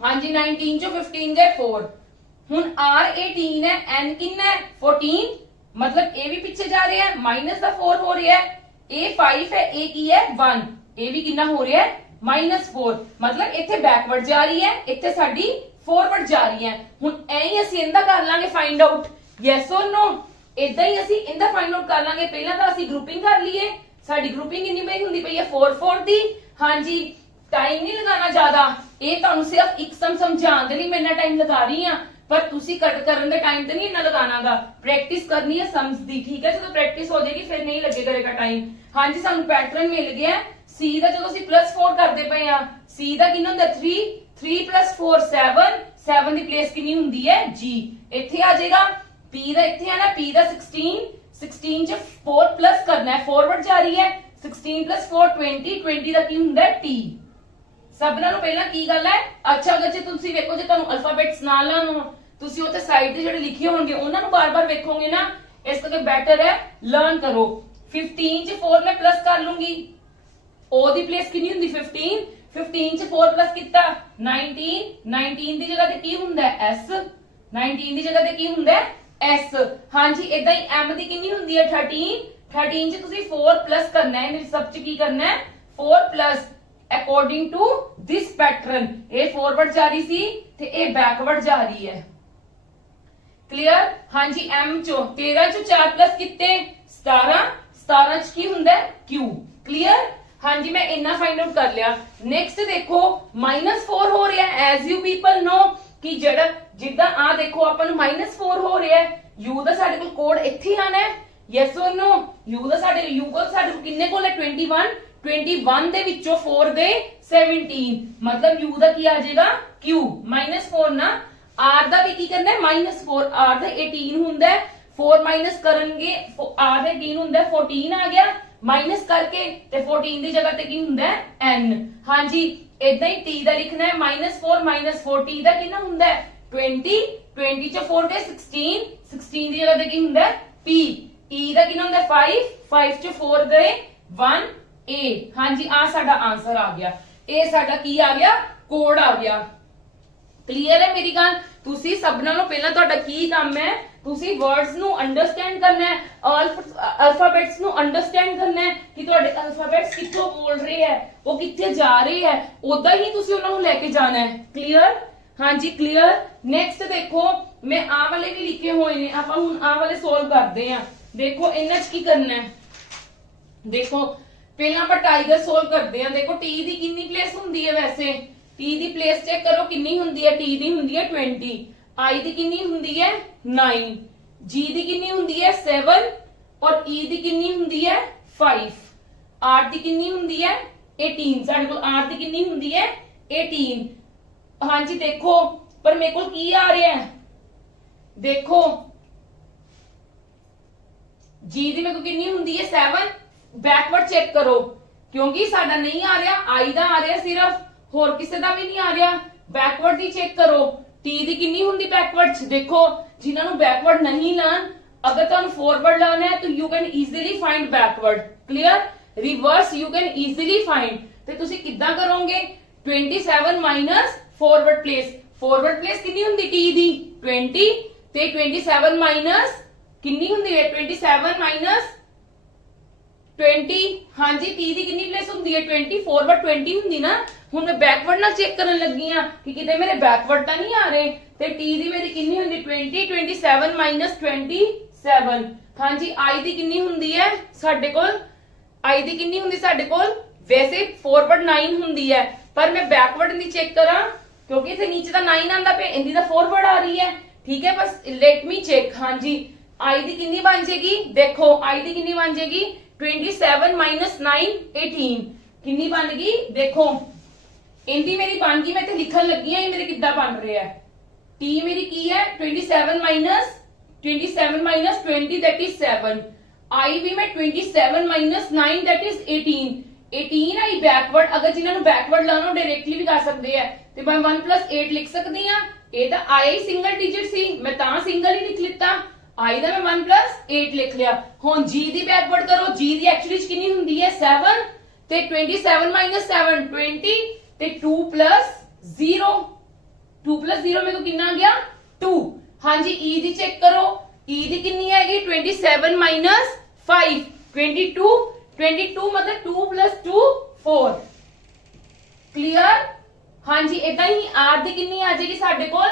हाँ जी, 19 चो 15 गए 4। हुण R 18 है, N किन्ना है 14, मतलब ए भी पीछे जा रहे हैं, माइनस दा 4 हो रहा है। A 5 है, A की है 1, ए भी किन्ना हो रहा है -4, मतलब इत्थे बैकवर्ड जा रही है, इत्थे साडी फॉरवर्ड जा रही है। हुण ऐ ही ਅਸੀਂ ਇਹਦਾ ਕਰ ਲਾਂਗੇ फाइंड आउट, यस और नो। इदां ही ਅਸੀਂ ਇਹਦਾ फाइंड आउट कर ਲਾਂਗੇ। ਪਹਿਲਾਂ ਤਾਂ ਅਸੀਂ ग्रुपिंग कर लीए, ਸਾਡੀ ग्रुपिंग कितनी पई ਹੁੰਦੀ पई है 4 4 दी। हाँ जी, टाइम नहीं लगाना ज्यादा, ਇਹ ਤੁਹਾਨੂੰ ਸਿਰਫ ਇੱਕ ਸਮ ਸਮਝਾਉਣ ਦੇ ਲਈ ਮੈਂ ਇੰਨਾ टाइम लगा रही हां, पर तुसी कट करन दे टाइम ते नहीं इन्ना लगानागा, प्रैक्टिस करनी है सम्स दी। ठीक है, ਜਦੋਂ प्रैक्टिस हो जाएगी फिर नहीं लगे करेगा टाइम। हाँ जी, ਸਾਨੂੰ पैटर्न मिल गया। C ਦਾ ਜਦੋਂ ਅਸੀਂ +4 ਕਰਦੇ ਪਏ ਆ, C ਦਾ ਕਿੰਨਾ ਹੁੰਦਾ 3, 3 + 4 7, 7 ਦੀ ਪਲੇਸ ਕਿੰਨੀ ਹੁੰਦੀ ਹੈ G, ਇੱਥੇ ਆ ਜਾਏਗਾ। P ਦਾ ਇੱਥੇ ਆਣਾ, P ਦਾ 16, 16 ਚ 4 प्लस करना है, फॉरवर्ड जा रही है, 16 + 4 20, 20 ਦਾ ਕੀ ਹੁੰਦਾ ਹੈ T। ਸਭਨਾਂ ਨੂੰ ਪਹਿਲਾਂ ਕੀ ਗੱਲ ਹੈ, ਅੱਛਾ ਅਗਰ ਜੇ ਤੁਸੀਂ ਵੇਖੋ, ਜੇ ਤੁਹਾਨੂੰ ਅਲਫਾਬੈਟਸ ਨਾਲ ਨਾ ਤੁਸੀਂ ਉੱਤੇ ਸਾਈਡ ਤੇ ਜਿਹੜੇ ਲਿਖੇ ਹੋਣਗੇ ਉਹਨਾਂ ਨੂੰ ਬਾਰ-ਬਾਰ ਵੇਖੋਗੇ ਨਾ, ਇਸ ਕਰਕੇ ਬੈਟਰ ਹੈ ਲਰਨ ਕਰੋ। 15 ਚ 4 ਮੈਂ ਪਲੱਸ ਕਰ ਲੂੰਗੀ, O ਦੀ ਪਲੇਸ ਕਿੰਨੀ ਹੁੰਦੀ 15, 15 ਚ 4 ਪਲੱਸ ਕੀਤਾ 19, 19 ਦੀ ਜਗ੍ਹਾ ਤੇ ਕੀ ਹੁੰਦਾ ਹੈ S, 19 ਦੀ ਜਗ੍ਹਾ ਤੇ ਕੀ ਹੁੰਦਾ ਹੈ S। ਹਾਂਜੀ, ਇਦਾਂ ਹੀ M ਦੀ ਕਿੰਨੀ ਹੁੰਦੀ ਹੈ 13, 13 ਚ ਤੁਸੀਂ 4 ਪਲੱਸ ਕਰਨਾ ਹੈ, ਇਹਦੇ ਸਭ ਚ ਕੀ ਕਰਨਾ ਹੈ 4 plus according to this pattern. ਇਹ ਫॉरवर्ड ਜਾ ਰਹੀ ਸੀ ਤੇ ਇਹ ਬੈਕਵਰਡ ਜਾ ਰਹੀ ਹੈ। क्लियर। हाँ जी, M चो 13 चो 4 प्लस कितने 17, 17 च की हुंदा है Q। क्लियर। हाँ जी, मैं इन्ना फाइंड आउट कर लिया। नेक्स्ट देखो -4 हो रहा है, एज यू पीपल नो कि जड़ा जिदा आ देखो अपन -4 हो रहा है, U दा साडे कोल कोड इत्थे आना है, यस और नो। U दा साडे U कोल साडे किन्ने कोल है 21, 21 ਦੇ ਵਿੱਚੋਂ 4 ਗਏ 17, मतलब u ਦਾ ਕੀ ਆ ਜਾਏਗਾ q -4 ਨਾ। r ਦਾ ਵੀ ਕੀ ਕਰਨਾ ਹੈ -4, r ਦਾ 18 ਹੁੰਦਾ ਹੈ, 4 ਮਾਈਨਸ ਕਰਨਗੇ r ਦਾ 18 ਹੁੰਦਾ ਹੈ, 14 ਆ ਗਿਆ ਮਾਈਨਸ ਕਰਕੇ ਤੇ 14 ਦੀ ਜਗ੍ਹਾ ਤੇ ਕੀ ਹੁੰਦਾ ਹੈ n। ਹਾਂਜੀ ਇਦਾਂ ਹੀ t ਦਾ ਲਿਖਣਾ ਹੈ -4 -4, t ਦਾ ਕਿੰਨਾ ਹੁੰਦਾ ਹੈ 20, 20 ਚ 4 ਗਏ 16, 16 ਦੀ ਜਗ੍ਹਾ ਤੇ ਕੀ ਹੁੰਦਾ ਹੈ p, e ਦਾ ਕਿੰਨਾ ਹੁੰਦਾ ਹੈ 5, 5 ਚ 4 ਗਏ 1 a। ਹਾਂਜੀ ਆ ਸਾਡਾ ਆਨਸਰ ਆ ਗਿਆ, ਇਹ ਸਾਡਾ ਕੀ ਆ ਗਿਆ ਕੋਡ ਆ ਗਿਆ। ਕਲੀਅਰ ਹੈ ਮੇਰੀ ਗੱਲ। ਤੁਸੀਂ ਸਭ ਨਾਲੋਂ ਪਹਿਲਾਂ ਤੁਹਾਡਾ ਕੀ ਕੰਮ ਹੈ, ਤੁਸੀਂ ਵਰਡਸ ਨੂੰ ਅੰਡਰਸਟੈਂਡ ਕਰਨਾ ਹੈ, ਅਲਫਾਬੈਟਸ ਨੂੰ ਅੰਡਰਸਟੈਂਡ ਕਰਨਾ ਹੈ ਕਿ ਤੁਹਾਡੇ ਅਲਫਾਬੈਟਸ ਕਿੱਥੋਂ ਬੋਲ ਰਹੇ ਹੈ, ਉਹ ਕਿੱਥੇ ਜਾ ਰਹੇ ਹੈ, ਉਦਾਂ ਹੀ ਤੁਸੀਂ ਉਹਨਾਂ ਨੂੰ ਲੈ ਕੇ ਜਾਣਾ ਹੈ। ਕਲੀਅਰ? ਹਾਂਜੀ ਕਲੀਅਰ। ਨੈਕਸਟ ਦੇਖੋ ਮੈਂ ਆ ਵਾਲੇ ਵੀ ਲਿਖੇ ਹੋਏ ਨੇ, ਆਪਾਂ ਹੁਣ ਆ ਵਾਲੇ ਸੋਲਵ ਕਰਦੇ ਹਾਂ। ਦੇਖੋ ਇਹਨਾਂ 'ਚ ਕੀ ਕਰਨਾ ਹੈ, ਦੇਖੋ ਪਹਿਲਾਂ ਆਪਾਂ ਟਾਈਗਰ ਸੋਲਵ ਕਰਦੇ ਹਾਂ। ਦੇਖੋ ਟੀ ਦੀ ਕਿੰਨੀ ਪਲੇਸ ਹੁੰਦੀ ਹੈ, ਵੈਸੇ ਟੀ ਦੀ ਪਲੇਸ ਚੈੱਕ ਕਰੋ ਕਿੰਨੀ ਹੁੰਦੀ ਹੈ, ਟੀ ਦੀ ਹੁੰਦੀ ਹੈ 20, आई ਦੀ ਕਿੰਨੀ ਹੁੰਦੀ ਹੈ 9, जी ਦੀ ਕਿੰਨੀ ਹੁੰਦੀ ਹੈ 7 ਔਰ E ਦੀ ਕਿੰਨੀ ਹੁੰਦੀ ਹੈ 5, R ਦੀ ਕਿੰਨੀ ਹੁੰਦੀ ਹੈ 18, ਸਾਡੇ ਕੋਲ R ਦੀ ਕਿੰਨੀ ਹੁੰਦੀ ਹੈ 18। ਹਾਂਜੀ ਦੇਖੋ ਪਰ ਮੇਰੇ ਕੋਲ ਕੀ ਆ ਰਿਹਾ ਹੈ, ਦੇਖੋ G ਦੀ ਮੇਰੇ ਕੋਲ ਕਿੰਨੀ ਹੁੰਦੀ ਹੈ 7, बैकवर्ड चेक करो क्योंकि साडा नहीं आ रहा, आई दा आ रहा सिर्फ, होर किसी दा भी नहीं आ रहा। बैकवर्ड दी चेक करो, टी दी किन्नी हुंदी बैकवर्ड, देखो जिन्हां नूं बैकवर्ड नहीं लर्न, अगर तुहानूं फॉरवर्ड लर्न है तो you can easily find backward. Clear? Reverse you can easily find. ते तुसीं किद्दां करोगे 27 minus forward place, forward place किन्नी हुंदी टी दी 20 ते 27 माइनस किन्नी हुंदी है 27 माइनस 20। हाँ जी टी दी कितनी प्लेस होंगी है 20, फॉरवर्ड 20 होंगी ना। हुण मैं बैकवर्ड ना चेक करन लगी हां कि किते मेरे बैकवर्ड तो नहीं आ रहे, ते टी दी मेरी कितनी होंगी 20, 27 माइनस 27। हाँ जी आई दी कितनी होंगी है साडे कोल, आई दी कितनी होंगी साडे कोल, वैसे फॉरवर्ड 9 होंगी है पर मैं बैकवर्ड नहीं चेक करा क्योंकि इथे नीचे दा 9 आंदा पे, इंदी दा फॉरवर्ड आ रही है। ठीक है बस लेट मी चेक। हाँ जी आई दी कितनी बन जाएगी, देखो आई दी कितनी बन जाएगी 27 माइनस 9 18 कितनी बन गई, देखो इंदी मेरी बन गई, मैं इत्थे लिखन लगी हां ये मेरे किद्दां बन रहा है। टी मेरी की है 27 माइनस 20 दैट इज 7, आई भी मैं 27 minus 9 that is 18 I backward. अगर जिन्हां नूं बैकवर्ड लाना डायरेक्टली भी कर सकते हैं ते मैं 1 + 8 लिख सकती हां। ये तां आई सिंगल डिजिट सी, मैं तां सिंगल ही लिख लिता, आई दा मैं 1 + 8 लिख लिया। हुण जी दी बैकवर्ड करो, जी दी एक्चुअली कितनी हुंदी है 7 ते 27 माइनस 7 20 ते 2 + 0, 2 + 0 मेरे को कितना आ गया 2। हाँ जी ई दी चेक करो, ई दी कितनी आएगी 27 माइनस 5 22, 22 मतलब 2 + 2 4। क्लियर? हाँ जी इदां ही आर दी कितनी आ जाएगी साडे कोल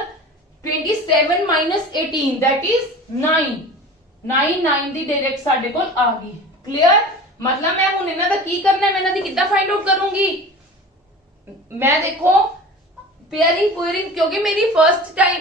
27 minus 18 that is 9, 9 the direct साडे कोल आ गई। क्लियर? मतलब मैं हुण इन्हां दा की करना है, मैं इन्हां दी किद्दां फाइंड आउट करूंगी, मैं देखो पेयरिंग पोयरिंग, क्योंकि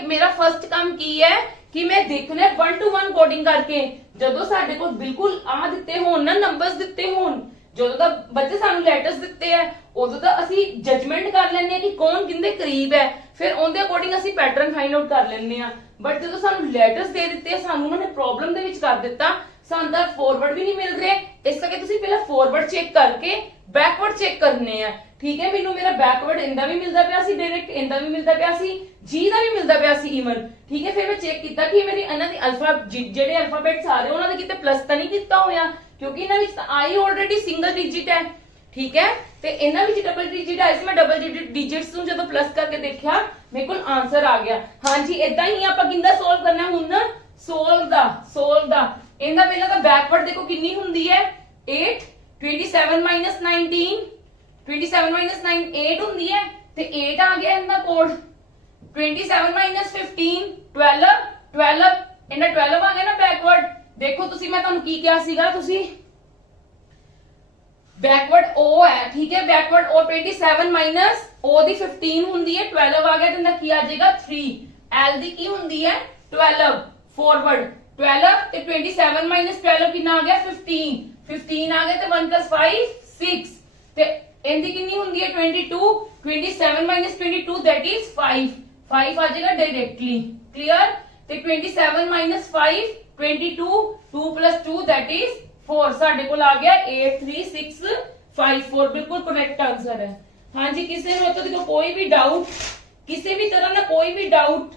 मेरा फर्स्ट काम की है कि मैं देखना है 1 to 1 कोडिंग करके। जदों साडे कोल बिल्कुल आ दिते होण ना नंबर्स दिते होण, ਜਦੋਂ ਤਾਂ ਬੱਚੇ ਸਾਨੂੰ ਲੈਟਰਸ ਦਿੱਤੇ ਆ ਉਦੋਂ ਤਾਂ ਅਸੀਂ ਜਜਮੈਂਟ ਕਰ ਲੈਂਦੇ ਆ ਕਿ ਕੌਣ ਕਿੰਦੇ ਕਰੀਬ ਹੈ, ਫਿਰ ਉਹਦੇ ਅਕੋਰਡਿੰਗ ਅਸੀਂ ਪੈਟਰਨ ਫਾਈਂਡ ਆਊਟ ਕਰ ਲੈਂਦੇ ਆ। ਬਟ ਜਦੋਂ ਸਾਨੂੰ ਲੈਟਰਸ ਦੇ ਦਿੱਤੇ, ਸਾਨੂੰ ਉਹਨਾਂ ਨੇ ਪ੍ਰੋਬਲਮ ਦੇ ਵਿੱਚ ਕਰ ਦਿੱਤਾ, ਸਾਨੂੰ ਤਾਂ ਫਾਰਵਰਡ ਵੀ ਨਹੀਂ ਮਿਲ ਰਹੇ, ਇਸ ਕਰਕੇ ਤੁਸੀਂ ਪਹਿਲਾਂ ਫਾਰਵਰਡ ਚੈੱਕ ਕਰਕੇ ਬੈਕਵਰਡ ਚੈੱਕ ਕਰਨੇ ਆ। ਠੀਕ ਹੈ ਮੈਨੂੰ ਮੇਰਾ ਬੈਕਵਰਡ ਇੰਦਾ ਵੀ ਮਿਲਦਾ ਪਿਆ ਸੀ, ਡਾਇਰੈਕਟ ਇੰਦਾ ਵੀ ਮਿਲਦਾ ਪਿਆ ਸੀ, ਜੀ ਦਾ ਵੀ ਮਿਲਦਾ ਪਿਆ ਸੀ ਈਵਨ। ਠੀਕ ਹੈ ਫਿਰ ਮੈਂ ਚੈੱਕ ਕੀਤਾ ਕਿ ਮੇਰੀ ਇਹਨਾਂ ਦੀ ਜਿਹੜੇ ਅਲਫਾਬੈਟਸ ਆ ਰਹੇ ਉਹਨਾਂ ਦੇ ਕਿਤੇ ਪਲੱਸ ਤਾਂ ਨਹੀਂ ਕੀਤਾ ਹੋਇਆ, क्योंकि इन्हां विच आई ऑलरेडी सिंगल डिजिट है। ठीक है ते इन्हां विच डबल डिजिट आई सी, मैं डबल डिजिट्स ਨੂੰ ਜਦੋਂ ਪਲੱਸ ਕਰਕੇ ਦੇਖਿਆ ਮੇਰੇ ਕੋਲ ਆਨਸਰ ਆ ਗਿਆ। ਹਾਂਜੀ ਇਦਾਂ ਹੀ ਆਪਾਂ ਕਿੰਦਾ ਸੋਲਵ ਕਰਨਾ ਹੁਣ ਸੋਲਵ ਦਾ ਇਹਦਾ ਪਹਿਲਾਂ ਤਾਂ ਬੈਕਵਰਡ ਦੇਖੋ ਕਿੰਨੀ ਹੁੰਦੀ ਹੈ 8, 27 ਮਾਈਨਸ 19 27 ਮਾਈਨਸ 9 8 ਹੁੰਦੀ ਹੈ ਤੇ 8 ਆ ਗਿਆ ਇਹਦਾ ਕੋਡ 27 ਮਾਈਨਸ 15 12 ਇਹਦਾ 12 ਆ ਗਿਆ ਨਾ ਬੈਕਵਰਡ। देखो तुसी मैं तुहानू की किया सीगा, तुसी बैकवर्ड O है। ठीक है बैकवर्ड O 27 माइनस O दी 15 हुंदी है 12 आ गया तो की आ जाएगा 3, L दी की हुंदी है 12 फॉरवर्ड 12 ते 27 माइनस 12 कितना आ गया 15 आ गया तो 1 + 5 6 ਤੇ ਇਹਦੀ ਕਿੰਨੀ ਹੁੰਦੀ ਹੈ 22 27 - 22 that is 5 5 ਆ ਜਾਏਗਾ डायरेक्टली क्लियर ਤੇ 27 - 5 22 2 + 2 that is 4 ਸਾਡੇ ਕੋਲ ਆ ਗਿਆ 83654 ਬਿਲਕੁਲ ਕरेक्ट ਆंसर ਹੈ ਹਾਂਜੀ ਕਿਸੇ ਨੂੰ ਤੋਂ ਕੋਈ ਵੀ ਡਾਊਟ ਕਿਸੇ ਵੀ ਤਰ੍ਹਾਂ ਦਾ ਕੋਈ ਵੀ ਡਾਊਟ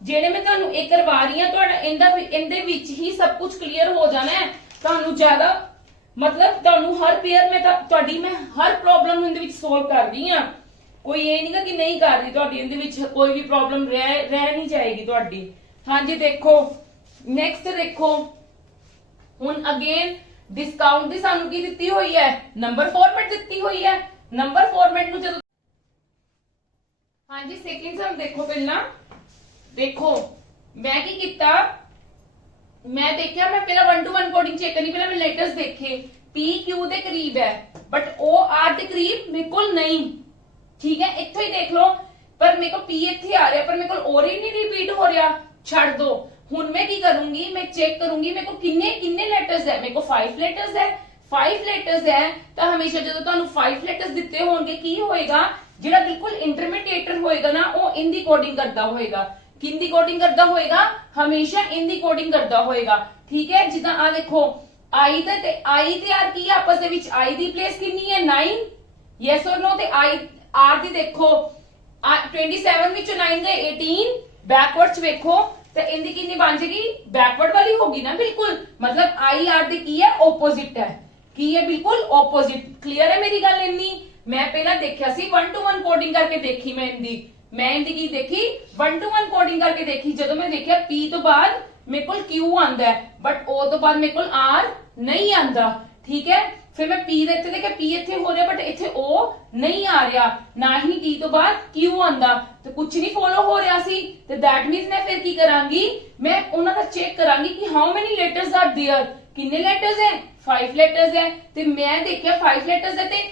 ਜਿਹੜੇ ਮੈਂ ਤੁਹਾਨੂੰ ਇਹ ਕਰਵਾ ਰਹੀ ਹਾਂ ਤੁਹਾਡਾ ਇਹਦੇ ਵਿੱਚ ਹੀ ਸਭ ਕੁਝ ਕਲੀਅਰ ਹੋ ਜਾਣਾ ਹੈ ਤੁਹਾਨੂੰ ਜ਼ਿਆਦਾ मतलब ਤੁਹਾਨੂੰ ਹਰ ਪੇਅਰ में ਤੁਹਾਡੀ ਮੈਂ ਹਰ ਪ੍ਰੋਬਲਮ ਇਹਦੇ ਵਿੱਚ ਸੋਲਵ ਕਰ ਰਹੀ ਹਾਂ ਕੋਈ ਇਹ ਨਹੀਂਗਾ ਕਿ ਨਹੀਂ ਕਰ ਰਹੀ ਤੁਹਾਡੀ ਇਹਦੇ ਵਿੱਚ ਕੋਈ ਵੀ ਪ੍ਰੋਬਲਮ ਰਹਿ ਨਹੀਂ ਜਾਏਗੀ ਤੁਹਾਡੀ ਹਾਂਜੀ ਦੇਖੋ ਨੈਕਸਟ ਦੇਖੋ ਹੁਣ ਅਗੇਨ ਡਿਸਕਾਊਂਟ ਦੀ ਸਾਨੂੰ ਕੀ ਦਿੱਤੀ ਹੋਈ ਹੈ ਨੰਬਰ ਫਾਰਮੈਟ ਦਿੱਤੀ ਹੋਈ ਹੈ ਨੰਬਰ ਫਾਰਮੈਟ ਨੂੰ ਜਦੋਂ ਹਾਂਜੀ ਸੈਕਿੰਡ ਸਮ ਦੇਖੋ ਪਹਿਲਾਂ ਦੇਖੋ ਮੈਂ ਕੀ ਕੀਤਾ ਮੈਂ ਦੇਖਿਆ ਮੈਂ ਪਹਿਲਾਂ 1 to 1 ਕੋਡਿੰਗ ਚੈੱਕ ਕਰਨੀ ਪਹਿਲਾਂ ਮੈਂ ਲੈਟਰਸ ਦੇਖੇ P Q ਦੇ ਕਰੀਬ ਹੈ ਬਟ O R ਦੇ ਕਰੀਬ ਮੇਰੇ ਕੋਲ ਨਹੀਂ ਠੀਕ ਹੈ ਇੱਥੋਂ ਹੀ ਦੇਖ ਲਓ ਪਰ ਮੇਰੇ ਕੋਲ P ਇੱਥੇ ਆ ਰਿਹਾ ਪਰ ਮੇਰੇ ਕੋਲ O ਹੀ ਨਹੀਂ ਰਿਪੀਟ ਹੋ ਰਿਹਾ ਛੱਡ ਦੋ ਹੁਣ ਮੈਂ ਕੀ ਕਰੂੰਗੀ ਮੈਂ ਚੈੱਕ ਕਰੂੰਗੀ ਮੇਰੇ ਕੋਲ ਕਿੰਨੇ ਲੈਟਰਸ ਹੈ ਮੇਰੇ ਕੋਲ 5 ਲੈਟਰਸ ਹੈ 5 ਲੈਟਰਸ ਹੈ ਤਾਂ ਹਮੇਸ਼ਾ ਜਦੋਂ ਤੁਹਾਨੂੰ 5 ਲੈਟਰਸ ਦਿੱਤੇ ਹੋਣਗੇ ਕੀ ਹੋਏਗਾ ਜਿਹੜਾ ਬਿਲਕੁਲ ਇੰਟਰਮੀਡੀਏਟਰ ਹੋਏਗਾ ਨਾ ਉਹ ਇਨ ਦੀ ਕੋਡਿੰਗ ਕਰਦਾ ਹੋਏਗਾ किंदी कोडिंग करता होएगा हमेशा इन दी कोडिंग करता होएगा ठीक है जिदा आ देखो आई ते आर की आपस दे विच आई दी प्लेस कितनी है 9 यस और नो ते आई आर दी देखो 27 विच 9 दे 18 बैकवर्ड्स देखो ते इन दी कितनी बन जाएगी बैकवर्ड वाली होगी ना बिल्कुल मतलब आई आर दी की है ओपोजिट है की है बिल्कुल ओपोजिट क्लियर है मेरी गल इन्नी मैं पहला देखा सी 1 to 1 कोडिंग करके देखी मैं इनदी मैं इनकी की देखी 1 to 1 कोडिंग करके देखी जब मैं देखा P तो बाद मेरे को Q आंदा है बट O तो बाद मेरे को R नहीं आंदा ठीक है फिर मैं P देखते देखा P इत्थे हो रहा बट इत्थे O नहीं आ रहा ना ही T तो बाद Q आंदा तो कुछ नहीं फॉलो हो रहा सी तो दैट मींस मैं फिर की करांगी मैं उन्हां दा चेक करांगी कि how many letters are there कितने लेटर्स है 5 लेटर्स है ते मैं देखा 5 लेटर्स है ते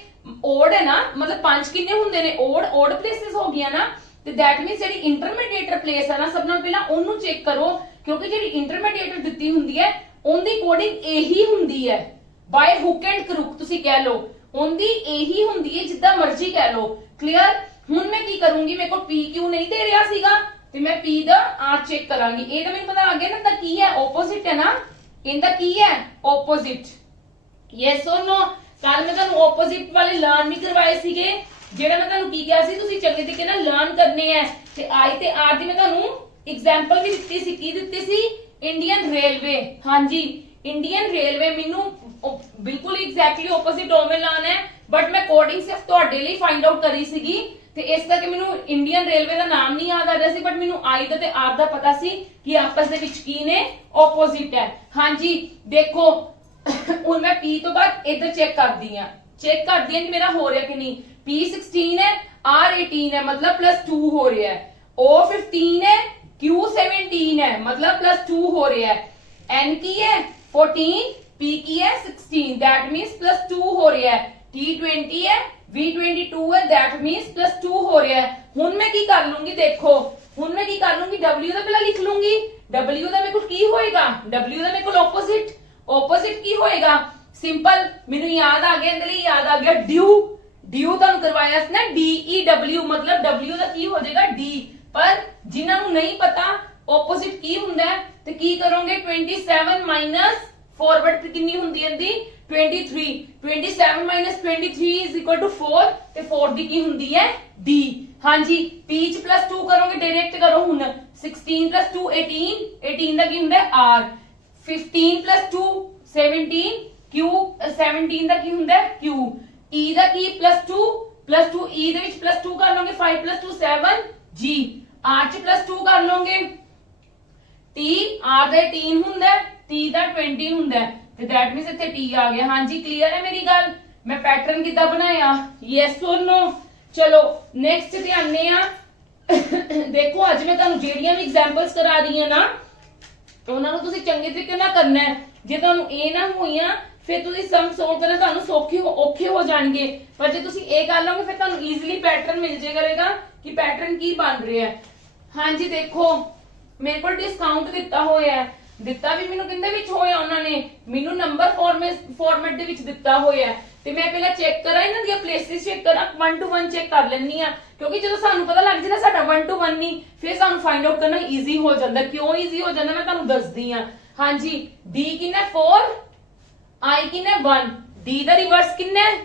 ओड है ना मतलब 5 कितने हुंदे ने ओड प्लेसेस हो गया ना ਤੇ that means ਜਿਹੜੀ ਇੰਟਰਮੀਡੀਏਟਰ ਪਲੇਸ ਹੈ ਨਾ ਸਭ ਨਾਲ ਪਹਿਲਾਂ ਉਹਨੂੰ ਚੈੱਕ ਕਰੋ ਕਿਉਂਕਿ ਜਿਹੜੀ ਇੰਟਰਮੀਡੀਏਟਰ ਦਿੱਤੀ ਹੁੰਦੀ ਹੈ ਉਹਦੀ ਕੋਡਿੰਗ ਇਹੀ ਹੁੰਦੀ ਹੈ ਬਾਈ ਹੁਕ ਐਂਡ ਕਰੂਕ ਤੁਸੀਂ ਕਹਿ ਲਓ ਉਹਦੀ ਇਹੀ ਹੁੰਦੀ ਹੈ ਜਿੱਦਾਂ ਮਰਜ਼ੀ ਕਹਿ ਲਓ ਕਲੀਅਰ ਹੁਣ ਮੈਂ ਕੀ ਕਰੂੰਗੀ ਮੇਰੇ ਕੋਲ P Q ਨਹੀਂ ਦੇ ਰਿਹਾ ਸੀਗਾ ਤੇ ਮੈਂ P ਦਾ R ਚੈੱਕ ਕਰਾਂਗੀ ਇਹ ਤਾਂ ਮੈਨੂੰ ਪਤਾ ਆ ਗਿਆ ਨਾ ਦਾ ਕੀ ਹੈ ਆਪੋਜ਼ਿਟ ਹੈ ਨਾ ਇਹਦਾ ਕੀ ਹੈ ਆਪੋਜ਼ਿਟ ਯੈਸ অর ਨੋ ਕੱਲ ਮੈਂ ਤੁਹਾਨੂੰ ਆਪੋਜ਼ਿਟ ਵਾਲੇ ਲਰਨ ਵੀ ਕਰਵਾਏ ਸੀਗੇ ਜਿਹੜਾ ਮੈਂ ਤੁਹਾਨੂੰ ਕੀ ਕਿਹਾ ਸੀ ਤੁਸੀਂ ਚੰਗੇ ਤਰੀਕੇ ਨਾਲ ਲਰਨ ਕਰਨੇ ਆ ਤੇ I ਤੇ R ਦੀ ਮੈਂ ਤੁਹਾਨੂੰ ਐਗਜ਼ਾਮਪਲ ਵੀ ਦਿੱਤੀ ਸੀ ਕੀ ਦਿੱਤੀ ਸੀ ਇੰਡੀਅਨ ਰੇਲਵੇ ਹਾਂਜੀ ਇੰਡੀਅਨ ਰੇਲਵੇ ਮੈਨੂੰ ਬਿਲਕੁਲ ਐਗਜ਼ੈਕਟਲੀ ਆਪੋਜ਼ਿਟ ਉਵੇਂ ਲਾਣਾ ਹੈ ਬਟ ਮੈਂ ਕੋਡਿੰਗ ਸਿਰਫ ਤੁਹਾਡੇ ਲਈ ਫਾਈਂਡ ਆਊਟ ਕਰੀ ਸੀਗੀ ਤੇ ਇਸ ਕਰਕੇ ਮੈਨੂੰ ਇੰਡੀਅਨ ਰੇਲਵੇ ਦਾ ਨਾਮ ਨਹੀਂ ਯਾਦ ਆ ਰਿਹਾ ਸੀ ਬਟ ਮੈਨੂੰ I ਦਾ ਤੇ R ਦਾ ਪਤਾ ਸੀ ਕਿ ਆਪਸ ਦੇ ਵਿੱਚ ਕੀ ਨੇ ਆਪੋਜ਼ਿਟ ਹੈ ਹਾਂਜੀ ਦੇਖੋ ਹੁਣ ਮੈਂ P ਤੋਂ ਬਾਅਦ ਇੱਧਰ ਚੈੱਕ ਕਰਦੀ ਆ ਕਿ ਮੇਰਾ ਹੋ ਰਿਹਾ ਕਿ ਨਹੀਂ P 16 है R 18 है मतलब +2 हो रहा है O 15 है Q 17 है मतलब +2 हो रहा है N की है 14 P की है 16 that means +2 हो रहा है T 20 है V 22 है that means +2 हो रहा है ਹੁਣ ਮੈਂ ਕੀ ਕਰ ਲੂੰਗੀ ਦੇਖੋ ਹੁਣ ਮੈਂ ਕੀ ਕਰ ਲੂੰਗੀ W ਦਾ ਪਹਿਲਾਂ ਲਿਖ ਲੂੰਗੀ W ਦਾ ਮੇਰੇ ਕੋਲ ਕੀ ਹੋਏਗਾ W ਦਾ ਮੇਰੇ ਕੋਲ ਆਪੋਜ਼ਿਟ ਕੀ ਹੋਏਗਾ ਸਿੰਪਲ ਮੈਨੂੰ ਯਾਦ ਆ ਗਿਆ ਇਹਦੇ ਲਈ ਯਾਦ ਆ ਗਿਆ ਡਿਊ ਤੁਹਾਨੂੰ ਕਰਵਾਇਆ ਸੀ ਨਾ DEW मतलब W ਦਾ ਕੀ ਹੋ ਜਾਏਗਾ D ਪਰ ਜਿਨ੍ਹਾਂ ਨੂੰ ਨਹੀਂ ਪਤਾ ਆਪੋਜ਼ਿਟ ਕੀ ਹੁੰਦਾ ਹੈ ਤੇ ਕੀ ਕਰੋਗੇ 27 ਮਾਈਨਸ ਫਾਰਵਰਡ ਕਿੰਨੀ ਹੁੰਦੀ ਹੈ ਇਹਦੀ 23 27 23 4 ਤੇ 4 ਦੀ ਕੀ ਹੁੰਦੀ ਹੈ D ਹਾਂਜੀ P ਚ +2 ਕਰੋਗੇ ਡਾਇਰੈਕਟ ਕਰੋ ਹੁਣ 16 + 2 18 ਦਾ ਕੀ ਹੁੰਦਾ ਹੈ R 15 + 2 17 Q 17 ਦਾ ਕੀ ਹੁੰਦਾ ਹੈ Q E ਦਾ ਕੀ +2 E ਦੇ ਵਿੱਚ +2 ਕਰ ਲਓਗੇ 5 + 2 7 G R ਚ +2 ਕਰ ਲਓਗੇ T R ਦਾ 18 ਹੁੰਦਾ T ਦਾ 20 ਹੁੰਦਾ ਤੇ that means ਇੱਥੇ T ਆ ਗਿਆ ਹਾਂਜੀ ਕਲੀਅਰ ਹੈ ਮੇਰੀ ਗੱਲ ਮੈਂ ਪੈਟਰਨ ਕਿੱਦਾਂ ਬਣਾਇਆ ਯੈਸ অর ਨੋ ਚਲੋ ਨੈਕਸਟ ਤੇ ਆਨੇ ਆ ਦੇਖੋ ਅੱਜ ਮੈਂ ਤੁਹਾਨੂੰ ਜਿਹੜੀਆਂ ਵੀ ਐਗਜ਼ਾਮਪਲਸ ਕਰਾ ਰਹੀ ਹਾਂ ਨਾ ਉਹਨਾਂ ਨੂੰ ਤੁਸੀਂ ਚੰਗੇ ਤਰੀਕੇ ਨਾਲ ਕਰਨਾ ਹੈ ਜੇ ਤੁਹਾਨੂੰ ਇਹ ਨਾ ਹੋਈਆਂ ਫਿਰ ਤੁਸੀਂ ਸਮ ਸੋਲਵ ਕਰਨਾ ਤੁਹਾਨੂੰ ਔਖੇ ਹੋ ਜਾਣਗੇ ਪਰ ਜੇ ਤੁਸੀਂ ਇਹ ਕਰ ਲਓਗੇ ਫਿਰ ਤੁਹਾਨੂੰ ਈਜ਼ੀਲੀ ਪੈਟਰਨ ਮਿਲ ਜੇ ਕਰੇਗਾ ਕਿ ਪੈਟਰਨ ਕੀ ਬਣ ਰਿਹਾ ਹੈ ਹਾਂਜੀ ਦੇਖੋ ਮੇਰੇ ਕੋਲ ਡਿਸਕਾਊਂਟ ਦਿੱਤਾ ਹੋਇਆ ਹੈ ਦਿੱਤਾ ਵੀ ਮੈਨੂੰ ਕਿੰਦੇ ਵਿੱਚ ਹੋਇਆ ਉਹਨਾਂ ਨੇ ਮੈਨੂੰ ਨੰਬਰ ਫਾਰਮੈਟ ਦੇ ਵਿੱਚ ਦਿੱਤਾ ਹੋਇਆ ਹੈ ਤੇ ਮੈਂ ਪਹਿਲਾਂ ਚੈੱਕ ਕਰਾਂ ਇਹਨਾਂ ਦੀਆਂ ਪਲੇਸਿਸ, ਚੈੱਕ ਕਰਾਂ 1 to 1 ਚੈੱਕ ਕਰ ਲੈਣੀ ਆ, ਕਿਉਂਕਿ ਜਦੋਂ ਸਾਨੂੰ ਪਤਾ ਲੱਗ ਜਾਂਦਾ ਸਾਡਾ 1 to 1 ਨਹੀਂ, ਫਿਰ ਸਾਨੂੰ ਫਾਈਂਡ ਆਊਟ ਕਰਨਾ ਈਜ਼ੀ ਹੋ ਜਾਂਦਾ। ਕਿਉਂ ਈਜ਼ੀ ਹੋ ਜਾਂਦਾ ਮੈਂ ਤੁਹਾਨੂੰ ਦੱਸਦੀ ਆ। ਹਾਂਜੀ D ਕਿੰਨਾ 4, I ਕਿੰਨਾ 1, D ਦਾ ਰਿਵਰਸ ਕਿੰਨਾ ਹੈ,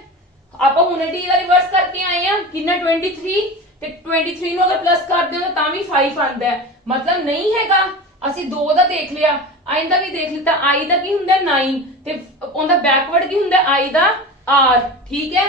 ਆਪਾਂ ਹੁਣੇ D ਦਾ ਰਿਵਰਸ ਕਰਕੇ ਆਏ ਆ, ਕਿੰਨਾ 23, ਤੇ 23 ਨੂੰ ਅਗਰ ਪਲੱਸ ਕਰਦੇ ਹੋ ਤਾਂ ਵੀ 5 ਆਉਂਦਾ ਹੈ, ਮਤਲਬ ਨਹੀਂ ਹੈਗਾ। ਅਸੀਂ 2 ਦਾ ਦੇਖ ਲਿਆ, I ਦਾ ਵੀ ਦੇਖ ਲਿੱਤਾ, I ਦਾ ਕੀ ਹੁੰਦਾ 9, ਤੇ ਉਹਦਾ ਬੈਕਵਰਡ ਕੀ ਹੁੰਦਾ I ਦਾ R, ਠੀਕ ਹੈ।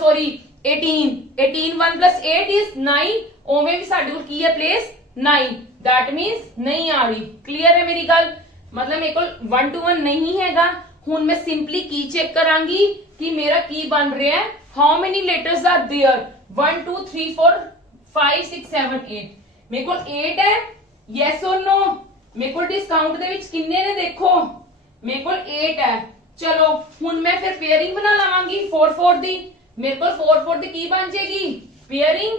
ਸੌਰੀ 18 1 plus 8 is 9, ਉਵੇਂ ਵੀ ਸਾਡੇ ਕੋਲ ਕੀ ਹੈ ਪਲੇਸ 9, that means ਨਹੀਂ ਆ ਰਹੀ। ਕਲੀਅਰ ਹੈ ਮੇਰੀ ਗੱਲ, ਮਤਲਬ ਮੇਰੇ ਕੋਲ 1 to 1 ਨਹੀਂ ਹੈਗਾ। ਹੁਣ ਮੈਂ ਸਿੰਪਲੀ ਕੀ ਚੈੱਕ ਕਰਾਂਗੀ ਕਿ ਮੇਰਾ ਕੀ ਬਣ ਰਿਹਾ ਹੈ, how many letters are there, 1 2 3 4 5 6 7 8, ਮੇਰੇ ਕੋਲ 8 ਹੈ, yes or no। ਮੇਰੇ ਕੋਲ ਡਿਸਕਾਊਂਟ ਦੇ ਵਿੱਚ ਕਿੰਨੇ ਨੇ ਦੇਖੋ, ਮੇਰੇ ਕੋਲ 8 ਹੈ। ਚਲੋ ਹੁਣ ਮੈਂ ਫਿਰ ਪੇਅਰਿੰਗ ਬਣਾ ਲਵਾਂਗੀ 4 4 ਦੀ, ਮੇਰੇ ਕੋਲ 4 4 ਦੀ ਕੀ ਬਣ ਜਾਏਗੀ, ਪੇਅਰਿੰਗ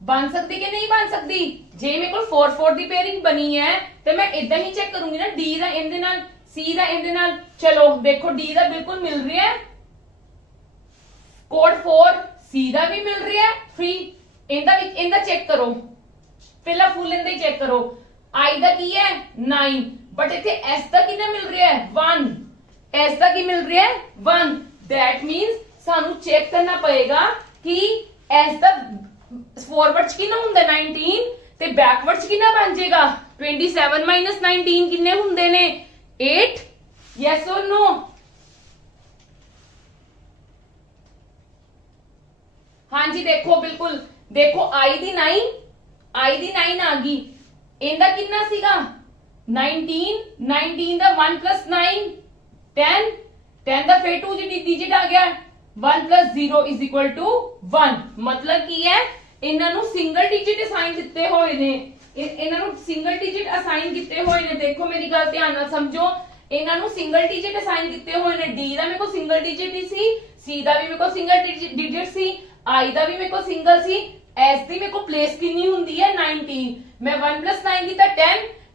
ਬਣ ਸਕਦੀ ਕਿ ਨਹੀਂ ਬਣ ਸਕਦੀ। ਜੇ ਮੇਰੇ ਕੋਲ 4 4 ਦੀ ਪੇਅਰਿੰਗ ਬਣੀ ਹੈ ਤੇ ਮੈਂ ਇਦਾਂ ਹੀ ਚੈੱਕ ਕਰੂੰਗੀ ਨਾ, D ਦਾ ਇਹਦੇ ਨਾਲ, C ਦਾ ਇਹਦੇ ਨਾਲ। ਚਲੋ ਦੇਖੋ D ਦਾ ਬਿਲਕੁਲ ਮਿਲ ਰਿਹਾ ਹੈ, ਕੋਡ 4, C ਦਾ ਵੀ ਮਿਲ ਰਿਹਾ ਹੈ 3, ਇਹਦਾ ਚੈੱਕ ਕਰੋ, ਪਹਿਲਾਂ ਫੁੱਲ ਇਹਦਾ ਹੀ ਚੈੱਕ ਕਰੋ। I ਦਾ ਕੀ ਹੈ 9, ਬਟ ਇੱਥੇ S ਦਾ ਕਿੰਨਾ ਮਿਲ ਰਿਹਾ ਹੈ 1, S ਦਾ ਕੀ ਮਿਲ ਰਿਹਾ ਹੈ 1, that means ਸਾਨੂੰ ਚੈੱਕ ਕਰਨਾ ਪਏਗਾ ਕਿ S ਦਾ ਫਾਰਵਰਡ ਚ ਕਿੰਨਾ ਹੁੰਦਾ 19, ਤੇ ਬੈਕਵਰਡ ਚ ਕਿੰਨਾ ਬਣ ਜਾਏਗਾ 27 19 ਕਿੰਨੇ ਹੁੰਦੇ ਨੇ 8, yes or no। ਹਾਂਜੀ ਦੇਖੋ, ਬਿਲਕੁਲ ਦੇਖੋ I ਦੀ 9 ਆ ਗਈ, ਇਹਦਾ ਕਿੰਨਾ ਸੀਗਾ 19 ਦਾ 1 plus 9 10 ਦਾ ਫਿਰ 2 ਡਿਜਿਟ ਆ ਗਿਆ, 1 plus 0 is equal to 1। ਮਤਲਬ ਕੀ ਹੈ, ਇਹਨਾਂ ਨੂੰ ਸਿੰਗਲ ਡਿਜਿਟ ਅਸਾਈਨ ਦਿੱਤੇ ਹੋਏ ਨੇ, ਇਹਨਾਂ ਨੂੰ ਸਿੰਗਲ ਡਿਜਿਟ ਅਸਾਈਨ ਕੀਤੇ ਹੋਏ ਨੇ। ਦੇਖੋ ਮੇਰੀ ਗੱਲ ਧਿਆਨ ਨਾਲ ਸਮਝੋ, ਇਹਨਾਂ ਨੂੰ ਸਿੰਗਲ ਡਿਜਿਟ ਅਸਾਈਨ ਕੀਤੇ ਹੋਏ ਨੇ। D ਦਾ ਮੇਰੇ ਕੋਲ ਸਿੰਗਲ ਡਿਜਿਟ ਹੀ ਸੀ, C ਦਾ ਵੀ ਮੇਰੇ ਕੋਲ ਸਿੰਗਲ ਡਿਜਿਟ ਸੀ, I ਦਾ ਵੀ ਮੇਰੇ ਕੋਲ ਸਿੰਗਲ ਸੀ, S ਦੀ ਮੇਰੇ ਕੋਲ ਪਲੇਸ ਕਿੰਨੀ ਹੁੰਦੀ ਹੈ 19। ਮੈਂ 1 plus 9 ਕੀਤਾ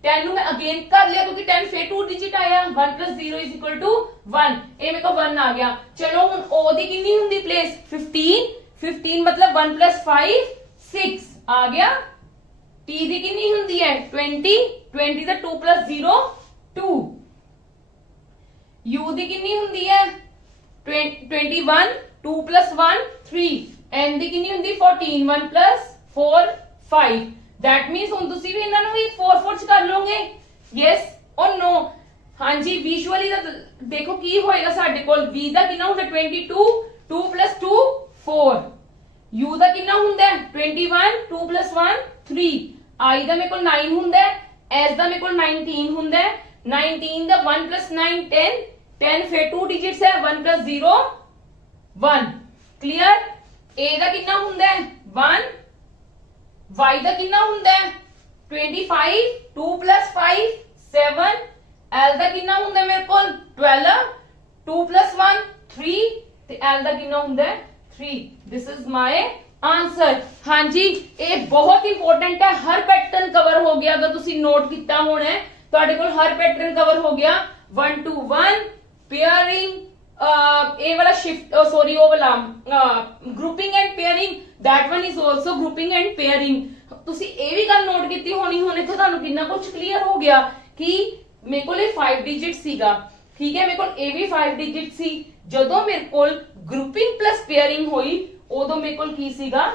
10 ਨੂੰ ਮੈਂ ਅਗੇਨ ਕਰ ਲਿਆ ਕਿਉਂਕਿ 10 ਫਿਰ 2 ਡਿਜਿਟ ਆਇਆ, 1 plus 0 is equal to 1, ਇਹ ਮੇਰੇ ਕੋਲ 1 ਆ ਗਿਆ। ਚਲੋ ਹੁਣ O ਦੀ ਕਿੰਨੀ ਹੁੰਦੀ ਪਲੇਸ 15 ਮਤਲਬ 1 plus 5 6 ਆ ਗਿਆ। T ਦੀ ਕਿੰਨੀ ਹੁੰਦੀ ਹੈ 20 ਦਾ 2 plus 0 2। U ਦੀ ਕਿੰਨੀ ਹੁੰਦੀ ਹੈ 21 2 plus 1 3। N ਦੀ ਕਿੰਨੀ ਹੁੰਦੀ 14 1 plus 4 5। that means ਹੁਣ ਤੁਸੀਂ ਵੀ ਇਹਨਾਂ ਨੂੰ ਵੀ 4 4 ਚ ਕਰ ਲਓਗੇ, yes or no। ਹਾਂਜੀ ਵਿਜ਼ੂਅਲੀ ਦਾ ਦੇਖੋ ਕੀ ਹੋਏਗਾ, ਸਾਡੇ ਕੋਲ V ਦਾ ਕਿੰਨਾ ਹੁੰਦਾ 22 2 plus 2 4, U ਦਾ ਕਿੰਨਾ ਹੁੰਦਾ 21 2 plus 1 3, I ਦਾ ਮੇਰੇ ਕੋਲ 9 ਹੁੰਦਾ, S ਦਾ ਮੇਰੇ ਕੋਲ 19 ਹੁੰਦਾ, 19 ਦਾ 1 plus 9 10 ਫਿਰ 2 digits ਹੈ 1 plus 0 1। ਕਲੀਅਰ। A ਦਾ ਕਿੰਨਾ ਹੁੰਦਾ 1, Y ਦਾ ਕਿੰਨਾ ਹੁੰਦਾ 25 2 plus 5 7, L ਦਾ ਕਿੰਨਾ ਹੁੰਦਾ ਮੇਰੇ ਕੋਲ 12 2 plus 1 3, ਤੇ L ਦਾ ਕਿੰਨਾ ਹੁੰਦਾ 3। this is my answer। ਹਾਂਜੀ ਇਹ ਬਹੁਤ ਇੰਪੋਰਟੈਂਟ ਹੈ, ਹਰ ਪੈਟਰਨ ਕਵਰ ਹੋ ਗਿਆ। ਅਗਰ ਤੁਸੀਂ ਨੋਟ ਕੀਤਾ ਹੋਣਾ ਹੈ ਤੁਹਾਡੇ ਕੋਲ ਹਰ ਪੈਟਰਨ ਕਵਰ ਹੋ ਗਿਆ। 1 to 1 ਪੇਅਰਿੰਗ, ਇਹ ਵਾਲਾ ਸ਼ਿਫਟ ਸੌਰੀ ਉਹ ਵਾਲਾ grouping and pairing, that one is also grouping and pairing। ਤੁਸੀਂ ਇਹ ਵੀ ਗੱਲ ਨੋਟ ਕੀਤੀ ਹੋਣੀ, ਹੁਣ ਇੱਥੇ ਤੁਹਾਨੂੰ ਕਿੰਨਾ ਕੁਝ ਕਲੀਅਰ ਹੋ ਗਿਆ ਕਿ ਮੇਰੇ ਕੋਲ ਇਹ 5 ਡਿਜਿਟ ਸੀਗਾ, ਠੀਕ ਹੈ, ਮੇਰੇ ਕੋਲ ਇਹ ਵੀ 5 ਡਿਜਿਟ ਸੀ। ਜਦੋਂ ਮੇਰੇ ਕੋਲ ਗਰੁੱਪਿੰਗ ਪਲੱਸ ਪੇਅਰਿੰਗ ਹੋਈ ਉਦੋਂ ਮੇਰੇ ਕੋਲ ਕੀ ਸੀਗਾ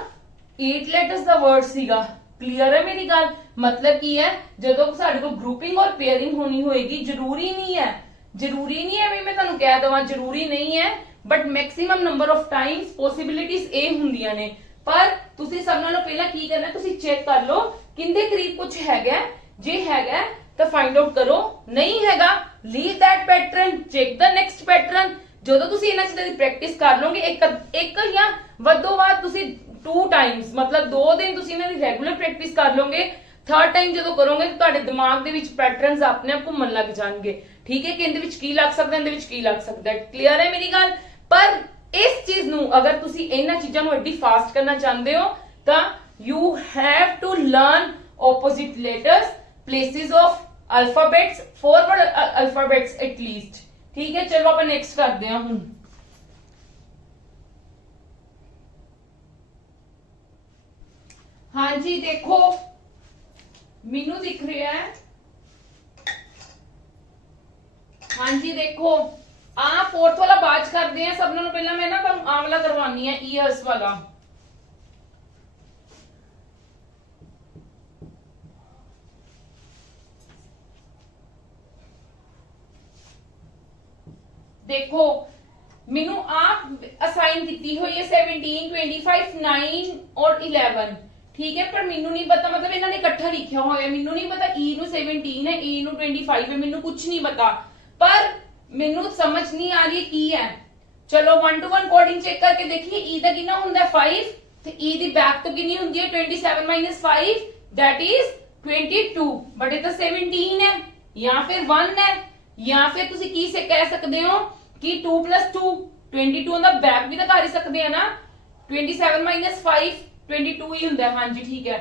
8 ਲੈਟਰਸ ਦਾ ਵਰਡ ਸੀਗਾ। ਕਲੀਅਰ ਹੈ ਮੇਰੀ ਗੱਲ। ਮਤਲਬ ਕੀ ਹੈ, ਜਦੋਂ ਸਾਡੇ ਕੋਲ ਗਰੁੱਪਿੰਗ ਔਰ ਪੇਅਰਿੰਗ ਹੋਣੀ ਹੋਏਗੀ, ਜ਼ਰੂਰੀ ਨਹੀਂ ਹੈ ਵੀ ਮੈਂ ਤੁਹਾਨੂੰ ਕਹਿ ਦਵਾਂ ਜ਼ਰੂਰੀ ਨਹੀਂ ਹੈ, but maximum number of Times possibilities ਇਹ ਹੁੰਦੀਆਂ ਨੇ। ਪਰ ਤੁਸੀਂ ਸਭ ਨਾਲੋਂ ਪਹਿਲਾਂ ਕੀ ਕਰਨਾ, ਤੁਸੀਂ ਚੈੱਕ ਕਰ ਲਓ ਕਿੰਦੇ ਕਰੀਬ ਕੁਝ ਹੈਗਾ, ਜੇ ਹੈਗਾ ਤਾਂ ਫਾਈਂਡ ਆਊਟ ਕਰੋ, ਨਹੀਂ ਹੈਗਾ leave that pattern, check the next pattern. ਜਦੋਂ ਤੁਸੀਂ ਇਹਨਾਂ ਚੀਜ਼ਾਂ ਦੀ ਪ੍ਰੈਕਟਿਸ ਕਰ ਲਓਗੇ, ਇੱਕ ਜਾਂ ਵੱਧੋ ਵੱਧ ਤੁਸੀਂ 2 ਟਾਈਮਸ ਮਤਲਬ 2 ਦਿਨ ਤੁਸੀਂ ਇਹਨਾਂ ਦੀ ਰੈਗੂਲਰ ਪ੍ਰੈਕਟਿਸ ਕਰ ਲਓਗੇ, ਥਰਡ ਟਾਈਮ ਜਦੋਂ ਕਰੋਗੇ ਤਾਂ ਤੁਹਾਡੇ ਦਿਮਾਗ ਦੇ ਵਿੱਚ ਪੈਟਰਨਸ ਆਪਣੇ ਆਪ ਘੁੰਮਣ ਲੱਗ ਜਾਣਗੇ। ਠੀਕ ਹੈ ਕਿ ਇਹਦੇ ਵਿੱਚ ਕੀ ਲੱਗ ਸਕਦਾ, ਇਹਦੇ ਵਿੱਚ ਕੀ ਲੱਗ ਸਕਦਾ। ਕਲੀਅਰ ਹੈ ਮੇਰੀ ਗੱਲ। ਪਰ ਇਸ ਚੀਜ਼ ਨੂੰ ਅਗਰ ਤੁਸੀਂ ਇਹਨਾਂ ਚੀਜ਼ਾਂ ਨੂੰ ਐਡੀ ਫਾਸਟ ਕਰਨਾ ਚਾਹੁੰਦੇ ਹੋ ਤਾਂ you have to learn opposite letters, places of alphabets, forward alphabets at least। ठीक है, चलो अपन नेक्स्ट करते हैं। हाँ जी देखो मैनू दिख रहा है। हाँ जी देखो आ फोर्थ वाला बाज करते हैं। सब नालों पहला मैं ना तुहानू आ वाला करवानी है ईयर्स वाला। देखो मैनू आप असाइन की हुई है 17, 25, 9 और 11 ठीक है। पर मैनू नहीं पता मतलब इन्होंने इकट्ठा लिखा हुआ है। मैनू नहीं पता ई नू 17 है ई नू 25 है मैनू कुछ नहीं पता। पर मैनू समझ नहीं आ रही की है। चलो 1 to 1 कोडिंग चेक करके देखिए ई दा कितना हुंदा 5 ते ई दी बैक तो कितनी हुंदी है 27 - 5 दैट इज 22 बट ये तो 17 है या फिर 1 है या फिर तुसी की से कह सकते हो कि 2 + 2 22 दा बैक भी तो कर ही सकते हैं ना। 27 - 5 22 ही हुंदा। हाँ जी ठीक है।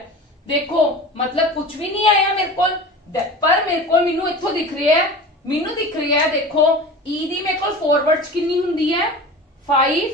देखो मतलब कुछ भी नहीं आया मेरे को पर मेरे को मैनू इत्थों दिख रहा है मैनू दिख रहा है। देखो ई दी मेरे को फॉरवर्ड कितनी हुंदी है 5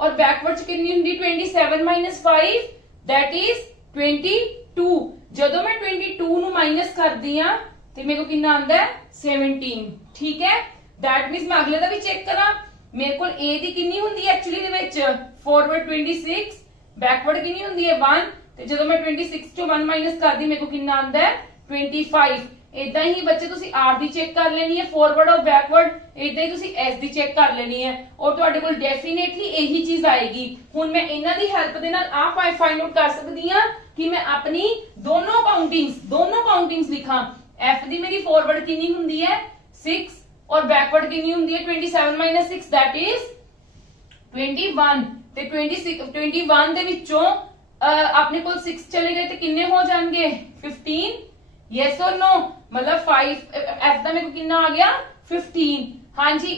और बैकवर्ड कितनी हुंदी 27 - 5 दैट इज 22। जदों मैं 22 नु माइनस करदी हां ते मेरे को कितना आंदा है 17 ठीक है। दैट मींस मैं अगले दा भी चेक करा मेरे को ए दी कितनी हुंदी है actually they which forward 26 backward कितनी हुंदी है 1 ते जदों मैं 26 चों 1 माइनस करदी मेरे को कितना आंदा है 25। इदा ही बच्चे तुसी आर दी चेक कर लेनी है फॉरवर्ड और बैकवर्ड इदा ही तुसी एस दी चेक कर लेनी है और तुहाडे कोल डेफिनेटली यही चीज आएगी। हुण मैं इन्हां दी हेल्प दे नाल आ फाइंड आउट कर सकदी हां कि मैं अपनी दोनों काउंटिंग्स लिखां। एफ दी मेरी फॉरवर्ड कितनी हुंदी है 6 और बैकवर्ड कितनी हुंदी है 27 - 6 दैट इज 21 ते 21 दे विचों अपने कोल 6 चले गए तो किन्ने हो जाएंगे 15 यस और नो मतलब 5 एफ दा मेरे को कितना आ गया 15। हाँ जी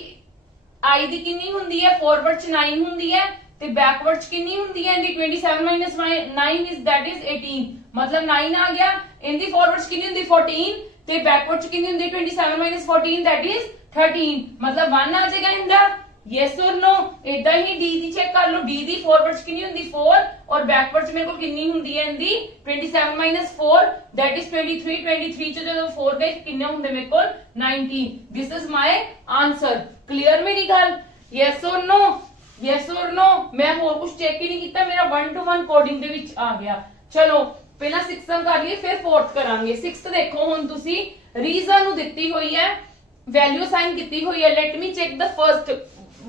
आई दी कितनी हुंदी है फॉरवर्ड च 9 हुंदी है ते बैकवर्ड च कितनी हुंदी है इंदी 27 - 9 इज दैट इज 18 मतलब 9 आ गया। इंदी फॉरवर्ड च कितनी हुंदी 14 ते बैकवर्ड च कितनी हुंदी 27 - 14 दैट इज 13 मतलब 1 आ जाएगा इंदा यस और नो। इदा ही डी दी चेक कर लो डी दी फॉरवर्ड कितनी हुंदी 4 और बैकवर्ड मेरे को कितनी हुंदी है इंदी 27 - 4 दैट इज 23 23 च जो 4 गए कितने हुंदे मेरे को 19। This is my answer. Clear मेरी गल यस और नो यस और नो। मैं और कुछ चेक ही नहीं किया मेरा 1 to 1 कोडिंग दे विच आ गया। चलो पहला 6th कर लिए फिर 4th करांगे। 6th देखो हुण तुसी रीजन नु दित्ती हुई है वैल्यू साइन की हुई है। Let me check the first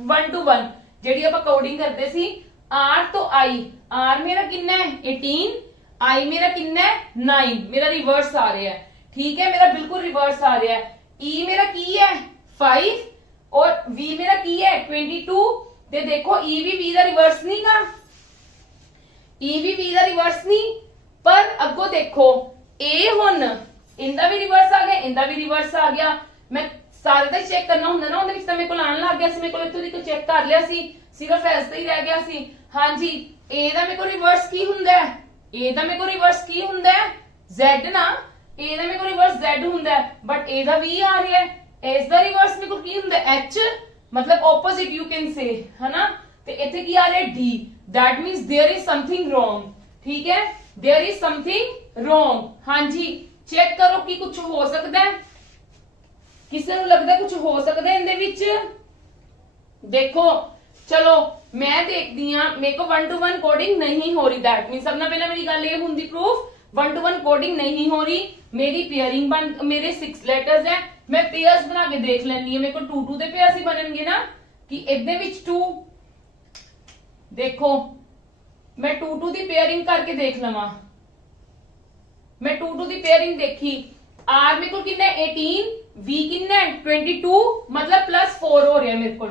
1 to 1 JD आप कोडिंग करते सी आर तो आई आर मेरा कितना है 18 आई मेरा कितना है 9 मेरा रिवर्स आ रहा है ठीक है मेरा बिल्कुल रिवर्स आ रहा है। ई मेरा की है 5 और वी मेरा की है 22 ते देखो ई भी वी दा रिवर्स नहीं गा ई भी वी दा रिवर्स नहीं पर अगो देखो ए हुन इंदा भी रिवर्स आ गया इंदा भी रिवर्स आ गया। मैं सारे का चेक करना होंगे ना उहदे विच तां मेरे कोल आन लग गया सी मेरे कोल इत्थों तक चेक कर लिया सी सिर्फ एस ही रह गया सी। हाँ जी ए दा मेरे को रिवर्स की हुंदा है ए दा मेरे को रिवर्स की हुंदा है जेड ना ए दा मेरे को रिवर्स जेड हुंदा है बट ए दा वी आ रहा है एस दा रिवर्स मेरे को की हुंदा है एच मतलब ऑपोजिट यू कैन से है ना। ते इत्थे की आ रहा है D that means there is something wrong ठीक है देयर इज समथिंग रॉन्ग। हाँ जी चेक करो कि कुछ हो सकता है किसी को लगता कुछ हो सकता है इनदे विच। देखो चलो मैं देखती हाँ मेरे को 1 to 1 कोडिंग नहीं हो रही दैट मीन सबना पहला मेरी गल ये हुंदी प्रूफ 1 to 1 कोडिंग नहीं हो रही मेरी पेयरिंग बन मेरे 6 लेटर्स है मैं पेयर्स बना के देख लेनी है मेरे को 2 2 दे पेयर्स ही बननगे ना कि इहदे विच 2 देखो मैं 2 2 दी पेयरिंग करके देख लवां मैं 2 2 दी पेयरिंग देखी आर मेरे को कितना 18 वी कितना 22 मतलब +4 हो रहा है मेरे को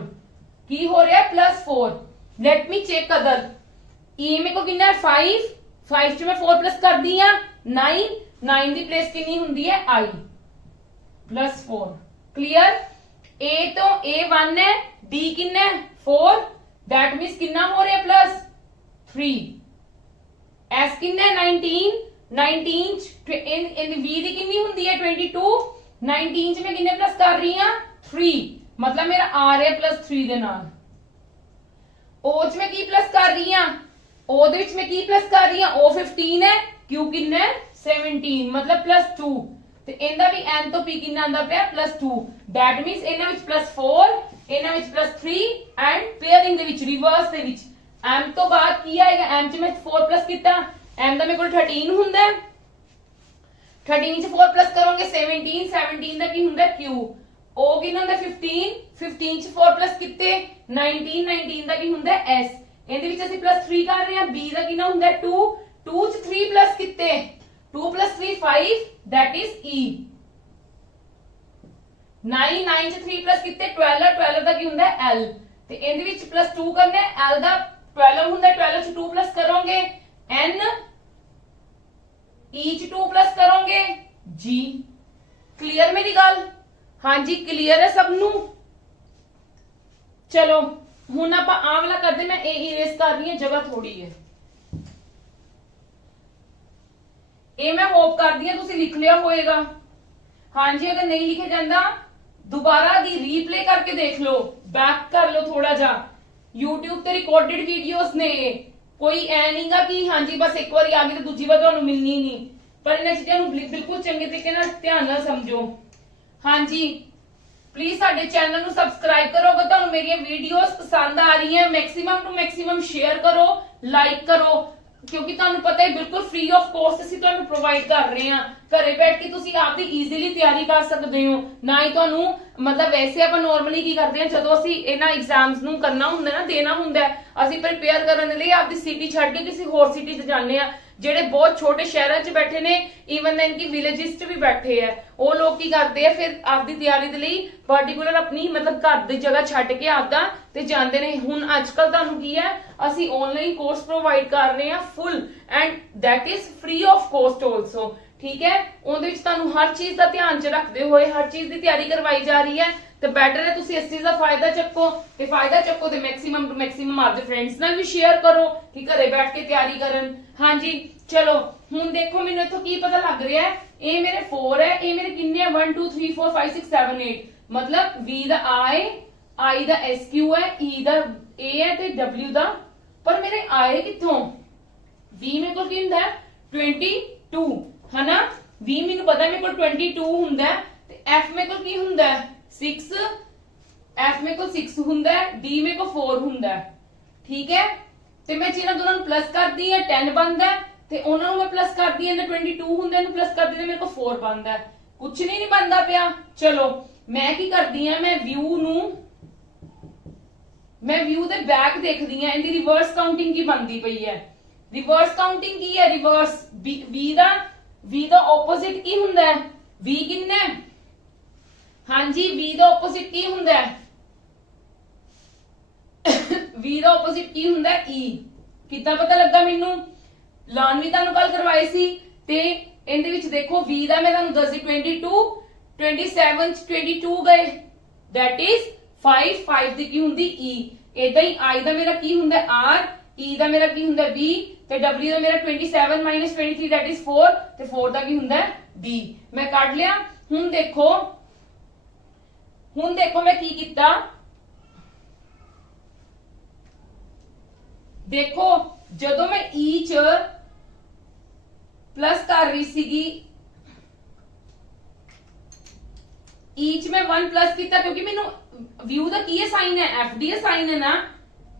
की हो रहा है +4। लेट मी चेक अदर ई मेरे को कितना 5 5 च मैं 4 प्लस कर दी 9 9 दी प्लेस कितनी हुंदी है आई +4 क्लियर। ए तो A1 है डी कितना 4 दैट मींस कितना हो रहा है +3 एस कितना 19 19 इन वी दी कितनी हुंदी है 22 19 च मैं कितने प्लस कर रही हां 3 मतलब मेरा आ रहा है +3 दे नाल। ओ च मैं की प्लस कर रही हां ओ दे विच मैं की प्लस कर रही हां ओ 15 है Q किन्ना 17 मतलब +2 ਤੇ ਇਹਦਾ ਵੀ n ਤੋਂ p ਕਿੰਨਾ ਆਂਦਾ ਪਿਆ +2 that means ਇਹਨਾਂ ਵਿੱਚ +4 ਇਹਨਾਂ ਵਿੱਚ +3 ਐਂਡ ਪੇਅਰਿੰਗ ਦੇ ਵਿੱਚ ਰਿਵਰਸ ਦੇ ਵਿੱਚ m ਤੋਂ ਬਾਅਦ ਕੀ ਆਏਗਾ m ਚ ਮੈਂ 4 ਕੀਤਾ m ਦਾ ਮੇਰੇ ਕੋਲ 13 ਹੁੰਦਾ 13 ਚ 4 ਕਰੋਗੇ 17 17 ਦਾ ਕੀ ਹੁੰਦਾ q o ਕਿੰਨਾ ਹੁੰਦਾ 15 15 ਚ 4 ਕੀਤੇ 19 19 ਦਾ ਕੀ ਹੁੰਦਾ s ਇਹਦੇ ਵਿੱਚ ਅਸੀਂ +3 ਕਰ ਰਹੇ ਹਾਂ b ਦਾ ਕਿੰਨਾ ਹੁੰਦਾ 2 2 ਚ 3 ਕੀਤੇ 2 + 3 5 that is e 9 9 ਚ 3 ਕੀਤੇ 12 12 ਦਾ ਕੀ ਹੁੰਦਾ l ਤੇ ਇਹਦੇ ਵਿੱਚ +2 ਕਰਨਾ l ਦਾ 12 ਹੁੰਦਾ 12 ਚ 2 ਕਰੋਗੇ n e ਚ 2 ਕਰੋਗੇ g ਕਲੀਅਰ ਮੇਰੀ ਗੱਲ ਹਾਂਜੀ ਕਲੀਅਰ ਹੈ ਸਭ ਨੂੰ ਚਲੋ ਹੁਣ ਆਪਾਂ ਆਹ ਵਾਲਾ ਕਰਦੇ ਮੈਂ ਇਹ ਇਰੇਜ਼ ਕਰ ਰਹੀ ਹਾਂ ਜਗ੍ਹਾ ਥੋੜੀ ਹੈ ਇਹ ਮੈਂ ਹੋਪ ਕਰਦੀ ਹਾਂ ਤੁਸੀਂ ਲਿਖ ਲਿਆ ਹੋਵੇਗਾ ਹਾਂਜੀ ਅਗਰ ਨਹੀਂ ਲਿਖਿਆ ਜਾਂਦਾ ਦੁਬਾਰਾ ਦੀ ਰੀਪਲੇ ਕਰਕੇ ਦੇਖ ਲਓ ਬੈਕ ਕਰ ਲਓ ਥੋੜਾ ਜਿਹਾ YouTube ਤੇ ਰਿਕਾਰਡਡ ਵੀਡੀਓਜ਼ ਨੇ ਕੋਈ ਐ ਨਹੀਂਗਾ ਕਿ ਹਾਂਜੀ ਬਸ ਇੱਕ ਵਾਰੀ ਆ ਗਈ ਤੇ ਦੂਜੀ ਵਾਰ ਤੁਹਾਨੂੰ ਮਿਲਣੀ ਨਹੀਂ ਪਰ ਇਹਨਾਂ ਚੀਜ਼ਾਂ ਨੂੰ ਬਿਲਕੁਲ ਚੰਗੇ ਤਰੀਕੇ ਨਾਲ ਧਿਆਨ ਨਾਲ ਸਮਝੋ ਹਾਂਜੀ ਪਲੀਜ਼ ਸਾਡੇ ਚੈਨਲ ਨੂੰ ਸਬਸਕ੍ਰਾਈਬ ਕਰੋ ਅਗਰ ਤੁਹਾਨੂੰ ਮੇਰੀਆਂ ਵੀਡੀਓਜ਼ ਪਸੰਦ ਆ ਰਹੀਆਂ ਮੈਕਸਿਮਮ ਟੂ ਮੈਕਸਿਮਮ ਸ਼ੇਅਰ ਕਰੋ ਲਾਈਕ ਕਰੋ ਕਿਉਂਕਿ ਤੁਹਾਨੂੰ ਪਤਾ ਹੈ ਬਿਲਕੁਲ ਫ੍ਰੀ ਆਫ ਕਾਸਟ ਅਸੀਂ ਤੁਹਾਨੂੰ ਪ੍ਰੋਵਾਈਡ ਕਰ ਰਹੇ ਹਾਂ ਘਰੇ ਬੈਠ ਕੇ ਤੁਸੀਂ ਆਪਦੀ ਈਜ਼ੀਲੀ ਤਿਆਰੀ ਕਰ ਸਕਦੇ ਹੋ ਨਾ ਹੀ ਤੁਹਾਨੂੰ ਮਤਲਬ ਵੈਸੇ ਆਪਾਂ ਨਾਰਮਲੀ ਕੀ ਕਰਦੇ ਹਾਂ ਜਦੋਂ ਅਸੀਂ ਇਹਨਾਂ ਐਗਜ਼ਾਮਸ ਨੂੰ ਕਰਨਾ ਹੁੰਦਾ ਨਾ ਦੇਣਾ ਹੁੰਦਾ ਅਸੀਂ ਪ੍ਰਿਪੇਅਰ ਕਰਨ ਦੇ ਲਈ ਆਪਦੀ ਸਿਟੀ ਛੱਡ ਕੇ ਕਿਸੇ ਹੋਰ ਸਿਟੀ 'ਚ ਜਾਂਦੇ ਆ ਜਿਹੜੇ ਬਹੁਤ ਛੋਟੇ ਸ਼ਹਿਰਾਂ 'ਚ ਬੈਠੇ ਨੇ ਈਵਨ ਦੈਨ ਕਿ ਵਿਲੇजेस 'ਚ ਵੀ ਬੈਠੇ ਆ ਉਹ ਲੋਕ ਕੀ ਕਰਦੇ ਆ ਫਿਰ ਆਪਦੀ ਤਿਆਰੀ ਦੇ ਲਈ ਪਾਰਟਿਕੂਲਰ ਆਪਣੀ ਮਤਲਬ ਘਰ ਦੀ ਜਗ੍ਹਾ ਛੱਡ ਕੇ ਆਪਦਾ ਤੇ ਜਾਂਦੇ ਨੇ ਹੁਣ ਅੱਜਕੱਲ ਤੁਹਾਨੂੰ ਕੀ ਹੈ ਅਸੀਂ ਆਨਲਾਈਨ ਕੋਰਸ ਪ੍ਰੋਵਾਈਡ ਕਰ ਰਹੇ ਹਾਂ full and that is free of cost also ਠੀਕ ਹੈ ਉਹਦੇ ਵਿੱਚ ਤੁਹਾਨੂੰ ਹਰ ਚੀਜ਼ ਦਾ ਧਿਆਨ 'ਚ ਰੱਖਦੇ ਹੋਏ ਹਰ ਚੀਜ਼ ਦੀ ਤਿਆਰੀ ਕਰਵਾਈ ਜਾ ਰਹੀ ਹੈ ਤੇ ਬੈਟਰ ਹੈ ਤੁਸੀਂ ਇਸ ਚੀਜ਼ ਦਾ ਫਾਇਦਾ ਚੱਕੋ ਤੇ ਮੈਕਸਿਮਮ ਟੂ ਮੈਕਸਿਮਮ ਆਪਦੇ ਫਰੈਂਡਸ ਨਾਲ ਵੀ ਸ਼ੇਅਰ ਕਰੋ ਕਿ ਘਰੇ ਬੈਠ ਕੇ ਤਿਆਰੀ ਕਰਨ ਹਾਂਜੀ ਚਲੋ ਹੁਣ ਦੇਖੋ ਮੈਨੂੰ ਇੱਥੋਂ ਕੀ ਪਤਾ ਲੱਗ ਰਿਹਾ ਹੈ ਇਹ ਮੇਰੇ 4 ਹੈ ਇਹ ਮੇਰੇ ਕਿੰਨੇ 1 2 3 4 5 6 7 8 ਮਤਲਬ v the i the sq ਹੈ e ਦਾ a ਹੈ ਤੇ w ਦਾ ਪਰ ਮੇਰੇ i ਕਿੱਥੋਂ v ਮੇਰੇ ਕੋਲ ਕੀ ਹੁੰਦਾ 22 ਹਨਾ v ਮੈਨੂੰ ਪਤਾ ਮੇਰੇ ਕੋਲ 22 ਹੁੰਦਾ ਤੇ f ਮੇਰੇ ਕੋਲ ਕੀ ਹੁੰਦਾ 6 f ਮੇਰੇ ਕੋਲ 6 ਹੁੰਦਾ d ਮੇਰੇ ਕੋਲ 4 ਹੁੰਦਾ ਠੀਕ ਹੈ ਤੇ ਮੈਂ ਜਿਹਨਾਂ ਦੋਨਾਂ ਨੂੰ ਪਲੱਸ ਕਰਦੀ ਹੈ 10 ਬਣਦਾ ਤੇ ਉਹਨਾਂ ਨੂੰ ਮੈਂ ਪਲੱਸ ਕਰਦੀ ਹਾਂ 22 ਹੁੰਦਾ ਇਹਨੂੰ ਪਲੱਸ ਕਰਦੀ ਤੇ ਮੇਰੇ ਕੋਲ 4 ਬਣਦਾ ਕੁਝ ਨਹੀਂ ਬਣਦਾ ਪਿਆ ਚਲੋ ਮੈਂ ਕੀ ਕਰਦੀ ਹਾਂ ਮੈਂ ਵਿਊ ਦੇ ਬੈਕ ਦੇਖਦੀ ਹਾਂ ਇਹਦੀ ਰਿਵਰਸ ਕਾਊਂਟਿੰਗ ਕੀ ਬਣਦੀ ਪਈ ਹੈ ਰਿਵਰਸ ਕਾਊਂਟਿੰਗ ਕੀ ਹੈ ਰਿਵਰਸ v ਦਾ ਆਪੋਜ਼ਿਟ ਕੀ ਹੁੰਦਾ ਹੈ v ਕਿੰਨਾ ਹੈ ਹਾਂਜੀ v ਦਾ ਆਪੋਜ਼ਿਟ ਕੀ ਹੁੰਦਾ ਹੈ v ਦਾ ਆਪੋਜ਼ਿਟ ਕੀ ਹੁੰਦਾ ਹੈ e ਕਿੱਦਾਂ ਪਤਾ ਲੱਗਾ ਮੈਨੂੰ ਲਾਨ ਵੀ ਤੁਹਾਨੂੰ ਕੱਲ ਕਰਵਾਈ ਸੀ ਤੇ ਇਹਦੇ ਵਿੱਚ ਦੇਖੋ v ਦਾ ਮੈਂ ਤੁਹਾਨੂੰ ਦੱਸਦੀ 22 27 ਚ 22 ਗਏ that is 5 ਦੀ ਕੀ ਹੁੰਦੀ e ਇਦਾਂ ਹੀ i ਦਾ ਮੇਰਾ ਕੀ ਹੁੰਦਾ r e ਦਾ ਮੇਰਾ ਕੀ ਹੁੰਦਾ v ਤੇ w ਦਾ ਮੇਰਾ 27 23 that is 4 ਤੇ 4 ਦਾ ਕੀ ਹੁੰਦਾ b ਮੈਂ ਕੱਢ ਲਿਆ ਹੁਣ ਦੇਖੋ ਮੈਂ ਕੀ ਕੀਤਾ ਦੇਖੋ ਜਦੋਂ ਮੈਂ e ਚ ਪਲੱਸ ਕਰ ਰਹੀ ਸੀਗੀ e ਚ ਮੈਂ 1 ਪਲੱਸ ਕੀਤਾ ਕਿਉਂਕਿ ਮੈਨੂੰ ਵਿਊ ਦਾ ਕੀ ਹੈ ਸਾਈਨ ਹੈ f d ਸਾਈਨ ਹੈ ਨਾ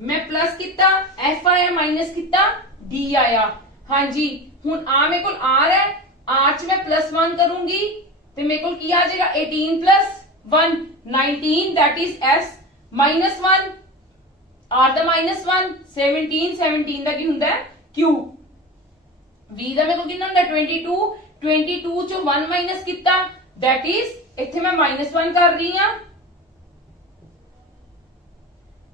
ਮੈਂ ਪਲੱਸ ਕੀਤਾ f ਆਇਆ ਮਾਈਨਸ ਕੀਤਾ d ਆਇਆ ਹਾਂਜੀ ਹੁਣ ਆ ਮੇਰੇ ਕੋਲ r ਹੈ r ਚ ਮੈਂ +1 ਕਰੂੰਗੀ ਤੇ ਮੇਰੇ ਕੋਲ ਕੀ ਆ ਜਾਏਗਾ 18 + 1 19 that is s -1 r ਦਾ -1 17 ਦਾ ਕੀ ਹੁੰਦਾ q v ਦਾ ਮੇਰੇ ਕੋਲ ਕਿੰਨਾ ਹੁੰਦਾ 22 ਚੋਂ 1 ਮਾਈਨਸ ਕੀਤਾ that is ਇੱਥੇ ਮੈਂ -1 ਕਰ ਰਹੀ ਹਾਂ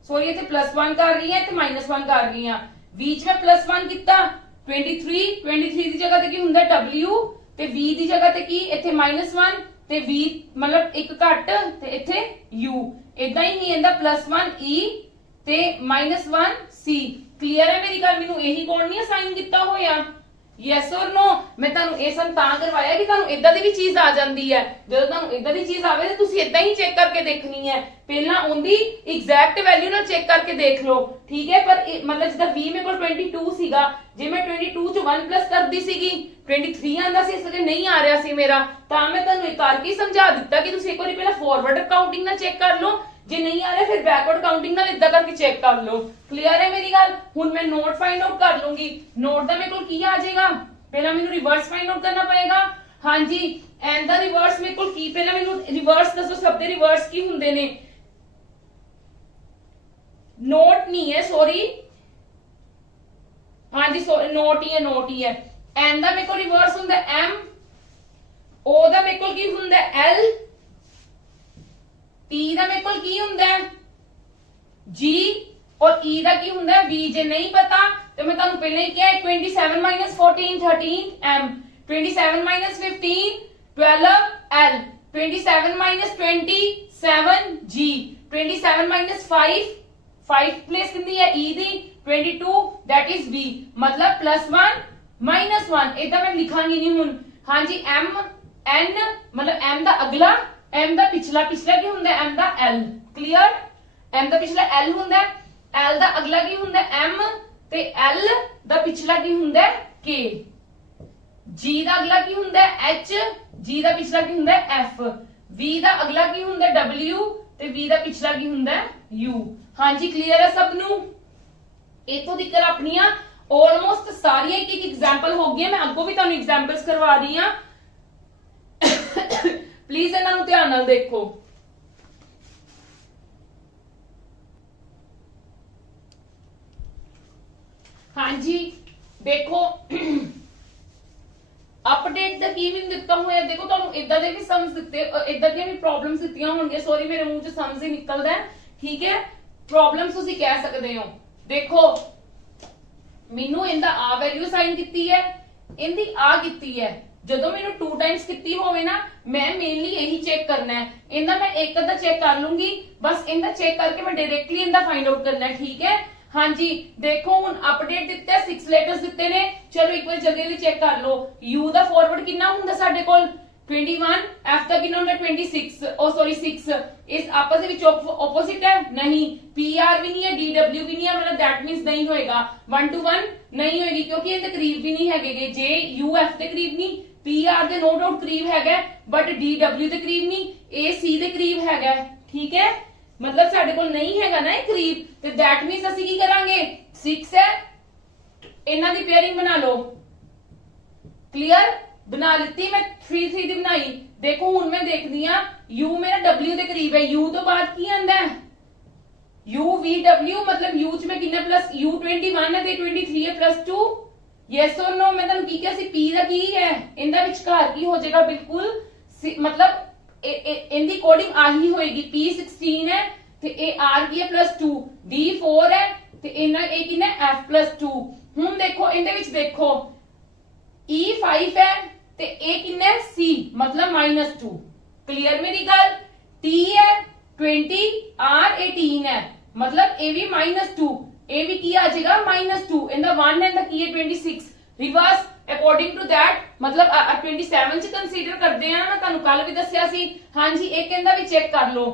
ਸੌਰੀ ਇੱਥੇ +1 ਕਰ ਰਹੀ ਹਾਂ ਤੇ -1 ਕਰ ਰਹੀ ਹਾਂ v ਚ ਮੈਂ +1 ਕੀਤਾ 23 ਦੀ ਜਗ੍ਹਾ ਤੇ ਕੀ ਹੁੰਦਾ w ਤੇ v ਦੀ ਜਗ੍ਹਾ ਤੇ ਕੀ ਇੱਥੇ -1 ਤੇ v ਮਤਲਬ ਇੱਕ ਘੱਟ ਤੇ ਇੱਥੇ u ਇਦਾਂ ਹੀ ਨਹੀਂ ਇਹਦਾ +1 e ਤੇ -1 c ਕਲੀਅਰ ਹੈ ਮੇਰੀ ਗੱਲ ਮੈਨੂੰ ਇਹੀ ਕੋਡ ਨਹੀਂ ਅਸਾਈਨ ਕੀਤਾ ਹੋਇਆ ਯੈਸ অর ਨੋ। ਮੈਂ ਤੁਹਾਨੂੰ ਇਹ ਸਮ ਤਾਂ ਕਰਵਾਇਆ ਕਿ ਤੁਹਾਨੂੰ ਇਦਾਂ ਦੀ ਵੀ ਚੀਜ਼ ਆ ਜਾਂਦੀ ਹੈ। ਜਦੋਂ ਤੁਹਾਨੂੰ ਇਦਾਂ ਦੀ ਚੀਜ਼ ਆਵੇ ਤਾਂ ਤੁਸੀਂ ਇਦਾਂ ਹੀ ਚੈੱਕ ਕਰਕੇ ਦੇਖਣੀ ਹੈ, ਪਹਿਲਾਂ ਉਹਦੀ ਐਗਜ਼ੈਕਟ ਵੈਲਿਊ ਨਾਲ ਚੈੱਕ ਕਰਕੇ ਦੇਖ ਲਓ, ਠੀਕ ਹੈ। ਪਰ ਮਤਲਬ ਜਿੱਦਾਂ 20 ਮੇਰੇ ਕੋਲ 22 ਸੀਗਾ, ਜੇ ਮੈਂ 22 ਚ 1 ਪਲੱਸ ਕਰਦੀ ਸੀਗੀ 23 ਆਂਦਾ ਸੀ, ਇਸ ਲਈ ਨਹੀਂ ਆ ਰਿਹਾ ਸੀ ਮੇਰਾ, ਤਾਂ ਮੈਂ ਤੁਹਾਨੂੰ ਇਹ ਕਰਕੇ ਸਮਝਾ ਦਿੱਤਾ ਕਿ ਤੁਸੀਂ ਇੱਕ ਵਾਰੀ ਪਹਿਲਾਂ ਫਾਰਵਰਡ ਕਾਊਂਟਿੰਗ ਨਾਲ ਚੈੱਕ ਕਰ ਲਓ, ਜੇ ਨਹੀਂ ਆ ਰਿਹਾ ਫਿਰ ਬੈਕਵਰਡ ਕਾਊਂਟਿੰਗ ਨਾਲ ਇਦਾਂ ਕਰਕੇ ਚੈੱਕ ਕਰ ਲਓ। ਕਲੀਅਰ ਹੈ ਮੇਰੀ ਗੱਲ। ਹੁਣ ਮੈਂ ਨੋਟ ਫਾਈਂਡ ਆਊਟ ਕਰ ਲੂੰਗੀ। ਨੋਟ ਦਾ ਮੇਰੇ ਕੋਲ ਕੀ ਆ ਜਾਏਗਾ, ਪਹਿਲਾਂ ਮੈਨੂੰ ਰਿਵਰਸ ਫਾਈਂਡ ਆਊਟ ਕਰਨਾ ਪਏਗਾ। ਹਾਂਜੀ, ਐਂਡ ਦਾ ਰਿਵਰਸ ਮੇਰੇ ਕੋਲ ਕੀ, ਪਹਿਲਾਂ ਮੈਨੂੰ ਰਿਵਰਸ ਦੱਸੋ, ਸਭ ਦੇ ਰਿਵਰਸ ਕੀ ਹੁੰਦੇ ਨੇ। ਨੋਟ ਨਹੀਂ ਹੈ, ਸੌਰੀ, ਹਾਂਜੀ ਨੋਟ ਹੀ ਹੈ। ਐਨ ਦਾ ਮੇਰੇ ਕੋਲ ਰਿਵਰਸ ਹੁੰਦਾ ਐਮ, ਓ ਦਾ ਮੇਰੇ ਕੋਲ ਕੀ ਹੁੰਦਾ ਐਲ, ਟੀ ਦਾ ਮੇਰੇ ਕੋਲ ਕੀ ਹੁੰਦਾ ਜੀ, ਔਰ ਈ ਦਾ ਕੀ ਹੁੰਦਾ ਵੀ। ਜੇ ਨਹੀਂ ਪਤਾ ਤੇ ਮੈਂ ਤੁਹਾਨੂੰ ਪਹਿਲਾਂ ਹੀ ਕਿਹਾ 27 14 13 ਐਮ, 27 15 12 ਐਲ, 27 20 7 ਜੀ, 27 5 ਪਲੇਸ ਕਿੰਨੀ ਹੈ ਈ ਦੀ, 22 that is b, मतलब +1 -1 ਇਦਾਂ ਮੈਂ ਲਿਖਾਂਗੀ ਨਹੀਂ ਹੁਣ। ਹਾਂਜੀ m n मतलब m ਦਾ ਅਗਲਾ, m ਦਾ ਪਿਛਲਾ ਕੀ ਹੁੰਦਾ m ਦਾ l। ਕਲੀਅਰ। m ਦਾ ਪਿਛਲਾ l ਹੁੰਦਾ, l ਦਾ ਅਗਲਾ ਕੀ ਹੁੰਦਾ m, ਤੇ l ਦਾ ਪਿਛਲਾ ਕੀ ਹੁੰਦਾ k। g ਦਾ ਅਗਲਾ ਕੀ ਹੁੰਦਾ h, g ਦਾ ਪਿਛਲਾ ਕੀ ਹੁੰਦਾ f। v ਦਾ ਅਗਲਾ ਕੀ ਹੁੰਦਾ w, ਤੇ v ਦਾ ਪਿਛਲਾ ਕੀ ਹੁੰਦਾ u। ਹਾਂਜੀ ਕਲੀਅਰ ਹੈ ਸਭ ਨੂੰ। ਇਥੋਂ ਤੱਕ ਆਪਣੀਆਂ ਆਲਮੋਸਟ ਸਾਰੀਆਂ ਇੱਕ ਐਗਜ਼ਾਮਪਲ ਹੋ ਗਈਆਂ। ਮੈਂ ਅੱਗੋਂ ਵੀ ਤੁਹਾਨੂੰ ਐਗਜ਼ਾਮਪਲਸ ਕਰਵਾ ਰਹੀ ਹਾਂ, ਪਲੀਜ਼ ਇਹਨਾਂ ਨੂੰ ਧਿਆਨ ਨਾਲ ਦੇਖੋ। ਹਾਂਜੀ ਦੇਖੋ, ਅਪਡੇਟ ਦਾ ਕੀ ਵੀ ਦਿੱਤਾ ਹੋਇਆ, ਦੇਖੋ ਤੁਹਾਨੂੰ ਇਦਾਂ ਦੇ ਵੀ ਸਮਝ ਦਿੱਤੇ, ਇਦਾਂ ਦੀਆਂ ਵੀ ਪ੍ਰੋਬਲਮਸ ਦਿੱਤੀਆਂ ਹੋਣਗੀਆਂ। ਸੌਰੀ ਮੇਰੇ ਮੂੰਹ ਚ ਸਮਝ ਹੀ ਨਿਕਲਦਾ ਹੈ, ਠੀਕ ਹੈ। ਪ੍ਰੋਬਲਮਸ ਤੁਸੀਂ ਕਹਿ ਸਕਦੇ ਹੋ। ਦੇਖੋ ਮੈਨੂੰ ਇਹਦਾ ਆ ਵੈਲਿਊ ਸਾਈਨ ਕੀਤੀ ਹੈ, ਇਹਦੀ ਆ ਕੀਤੀ ਹੈ। ਜਦੋਂ ਮੈਨੂੰ 2 ਟਾਈਮਸ ਕੀਤੀ ਹੋਵੇ ਨਾ, ਮੈਂ ਮੇਨਲੀ ਇਹੀ ਚੈੱਕ ਕਰਨਾ ਹੈ। ਇਹਦਾ ਮੈਂ ਇੱਕ ਅੱਧਾ ਚੈੱਕ ਕਰ ਲੂੰਗੀ ਬਸ, ਇਹਦਾ ਚੈੱਕ ਕਰਕੇ ਮੈਂ ਡਾਇਰੈਕਟਲੀ ਇਹਦਾ ਫਾਈਂਡ ਆਊਟ ਕਰਨਾ ਹੈ, ਠੀਕ ਹੈ। ਹਾਂਜੀ ਦੇਖੋ ਹੁਣ ਅਪਡੇਟ ਦਿੱਤਾ 6 ਲੈਟਰਸ ਦਿੱਤੇ ਨੇ। ਚਲੋ ਇੱਕ ਵਾਰ ਜਲਦੀ ਜਲਦੀ ਚੈੱਕ ਕਰ ਲਓ। U ਦਾ ਫਾਰਵਰਡ ਕਿੰਨਾ ਹੁੰਦਾ ਸਾਡੇ ਕੋਲ 21, F ਦਾ ਕਿੰਨਾ ਹੁੰਦਾ 26, ਉਹ ਸੌਰੀ 6। ਇਸ ਆਪਸ ਦੇ ਵਿੱਚ ਆਪੋਜ਼ਿਟ ਹੈ ਨਹੀਂ, PR ਵੀ ਨਹੀਂ ਹੈ, DW ਵੀ ਨਹੀਂ ਹੈ, ਮਤਲਬ ਦੈਟ ਮੀਨਸ ਨਹੀਂ ਹੋਏਗਾ। 1 to 1 ਨਹੀਂ ਹੋਏਗੀ ਕਿਉਂਕਿ ਇਹ ਦੇ ਕਰੀਬ ਵੀ ਨਹੀਂ ਹੈਗੇ। ਜੇ UF ਦੇ ਕਰੀਬ ਨਹੀਂ, PR ਦੇ ਨੋ ਡਾਊਟ ਕਰੀਬ ਹੈਗਾ, ਬਟ DW ਦੇ ਕਰੀਬ ਨਹੀਂ, AC ਦੇ ਕਰੀਬ ਹੈਗਾ, ਠੀਕ ਹੈ। ਮਤਲਬ ਸਾਡੇ ਕੋਲ ਨਹੀਂ ਹੈਗਾ ਨਾ ਇਹ ਕਰੀਬ, ਤੇ ਦੈਟ ਮੀਨਸ ਅਸੀਂ ਕੀ ਕਰਾਂਗੇ 6 ਹੈ, ਇਹਨਾਂ ਦੀ ਪੇਅਰਿੰਗ ਬਣਾ ਲਓ। ਕਲੀਅਰ, ਬਣਾ ਲਿੱਤੀ ਮੈਂ 3 3 ਦੀ ਬਣਾਈ। ਦੇਖੋ ਹੁਣ ਮੈਂ ਦੇਖਦੀ ਆ U ਮੇਰਾ W ਦੇ ਕਰੀਬ ਹੈ। U ਤੋਂ ਬਾਅਦ ਕੀ ਆਂਦਾ ਹੈ UVW, मतलब U ਚ ਮੈਂ ਕਿੰਨਾ ਪਲੱਸ U 21 ਹੈ ਤੇ 23 ਹੈ +2। Yes or no. ਮੈਂ ਤੁਹਾਨੂੰ ਕੀ ਕਿਹਾ ਸੀ P ਦਾ ਕੀ ਹੈ, ਇਹਦਾ ਵਿਚਕਾਰ ਕੀ ਹੋ ਜਾਏਗਾ ਬਿਲਕੁਲ, ਮਤਲਬ ਇਹਦੀ ਕੋਡਿੰਗ ਆਹੀ ਹੋਏਗੀ। P 16 ਹੈ ਤੇ ਇਹ R ਕੀ ਹੈ +2, D 4 ਹੈ ਤੇ ਇਹ ਕਿੰਨਾ F +2। ਹੁਣ ਦੇਖੋ ਇਹਦੇ ਵਿੱਚ ਦੇਖੋ E 5 ਹੈ ਤੇ ਇਹ ਕਿੰਨਾ ਹੈ C, मतलब -2। क्लियर मेरी गल। T है 20, R 18 है, मतलब ये भी -2, ये भी की आ जाएगा -2। In the 1 and the key है 26। रिवर्स अकॉर्डिंग टू दैट मतलब 27 च कंसीडर करते हैं। मैं ਤੁਹਾਨੂੰ ਕੱਲ ਵੀ ਦੱਸਿਆ ਸੀ। ਹਾਂਜੀ ਇੱਕ ਇਹਦਾ ਵੀ ਚੈੱਕ ਕਰ ਲਓ।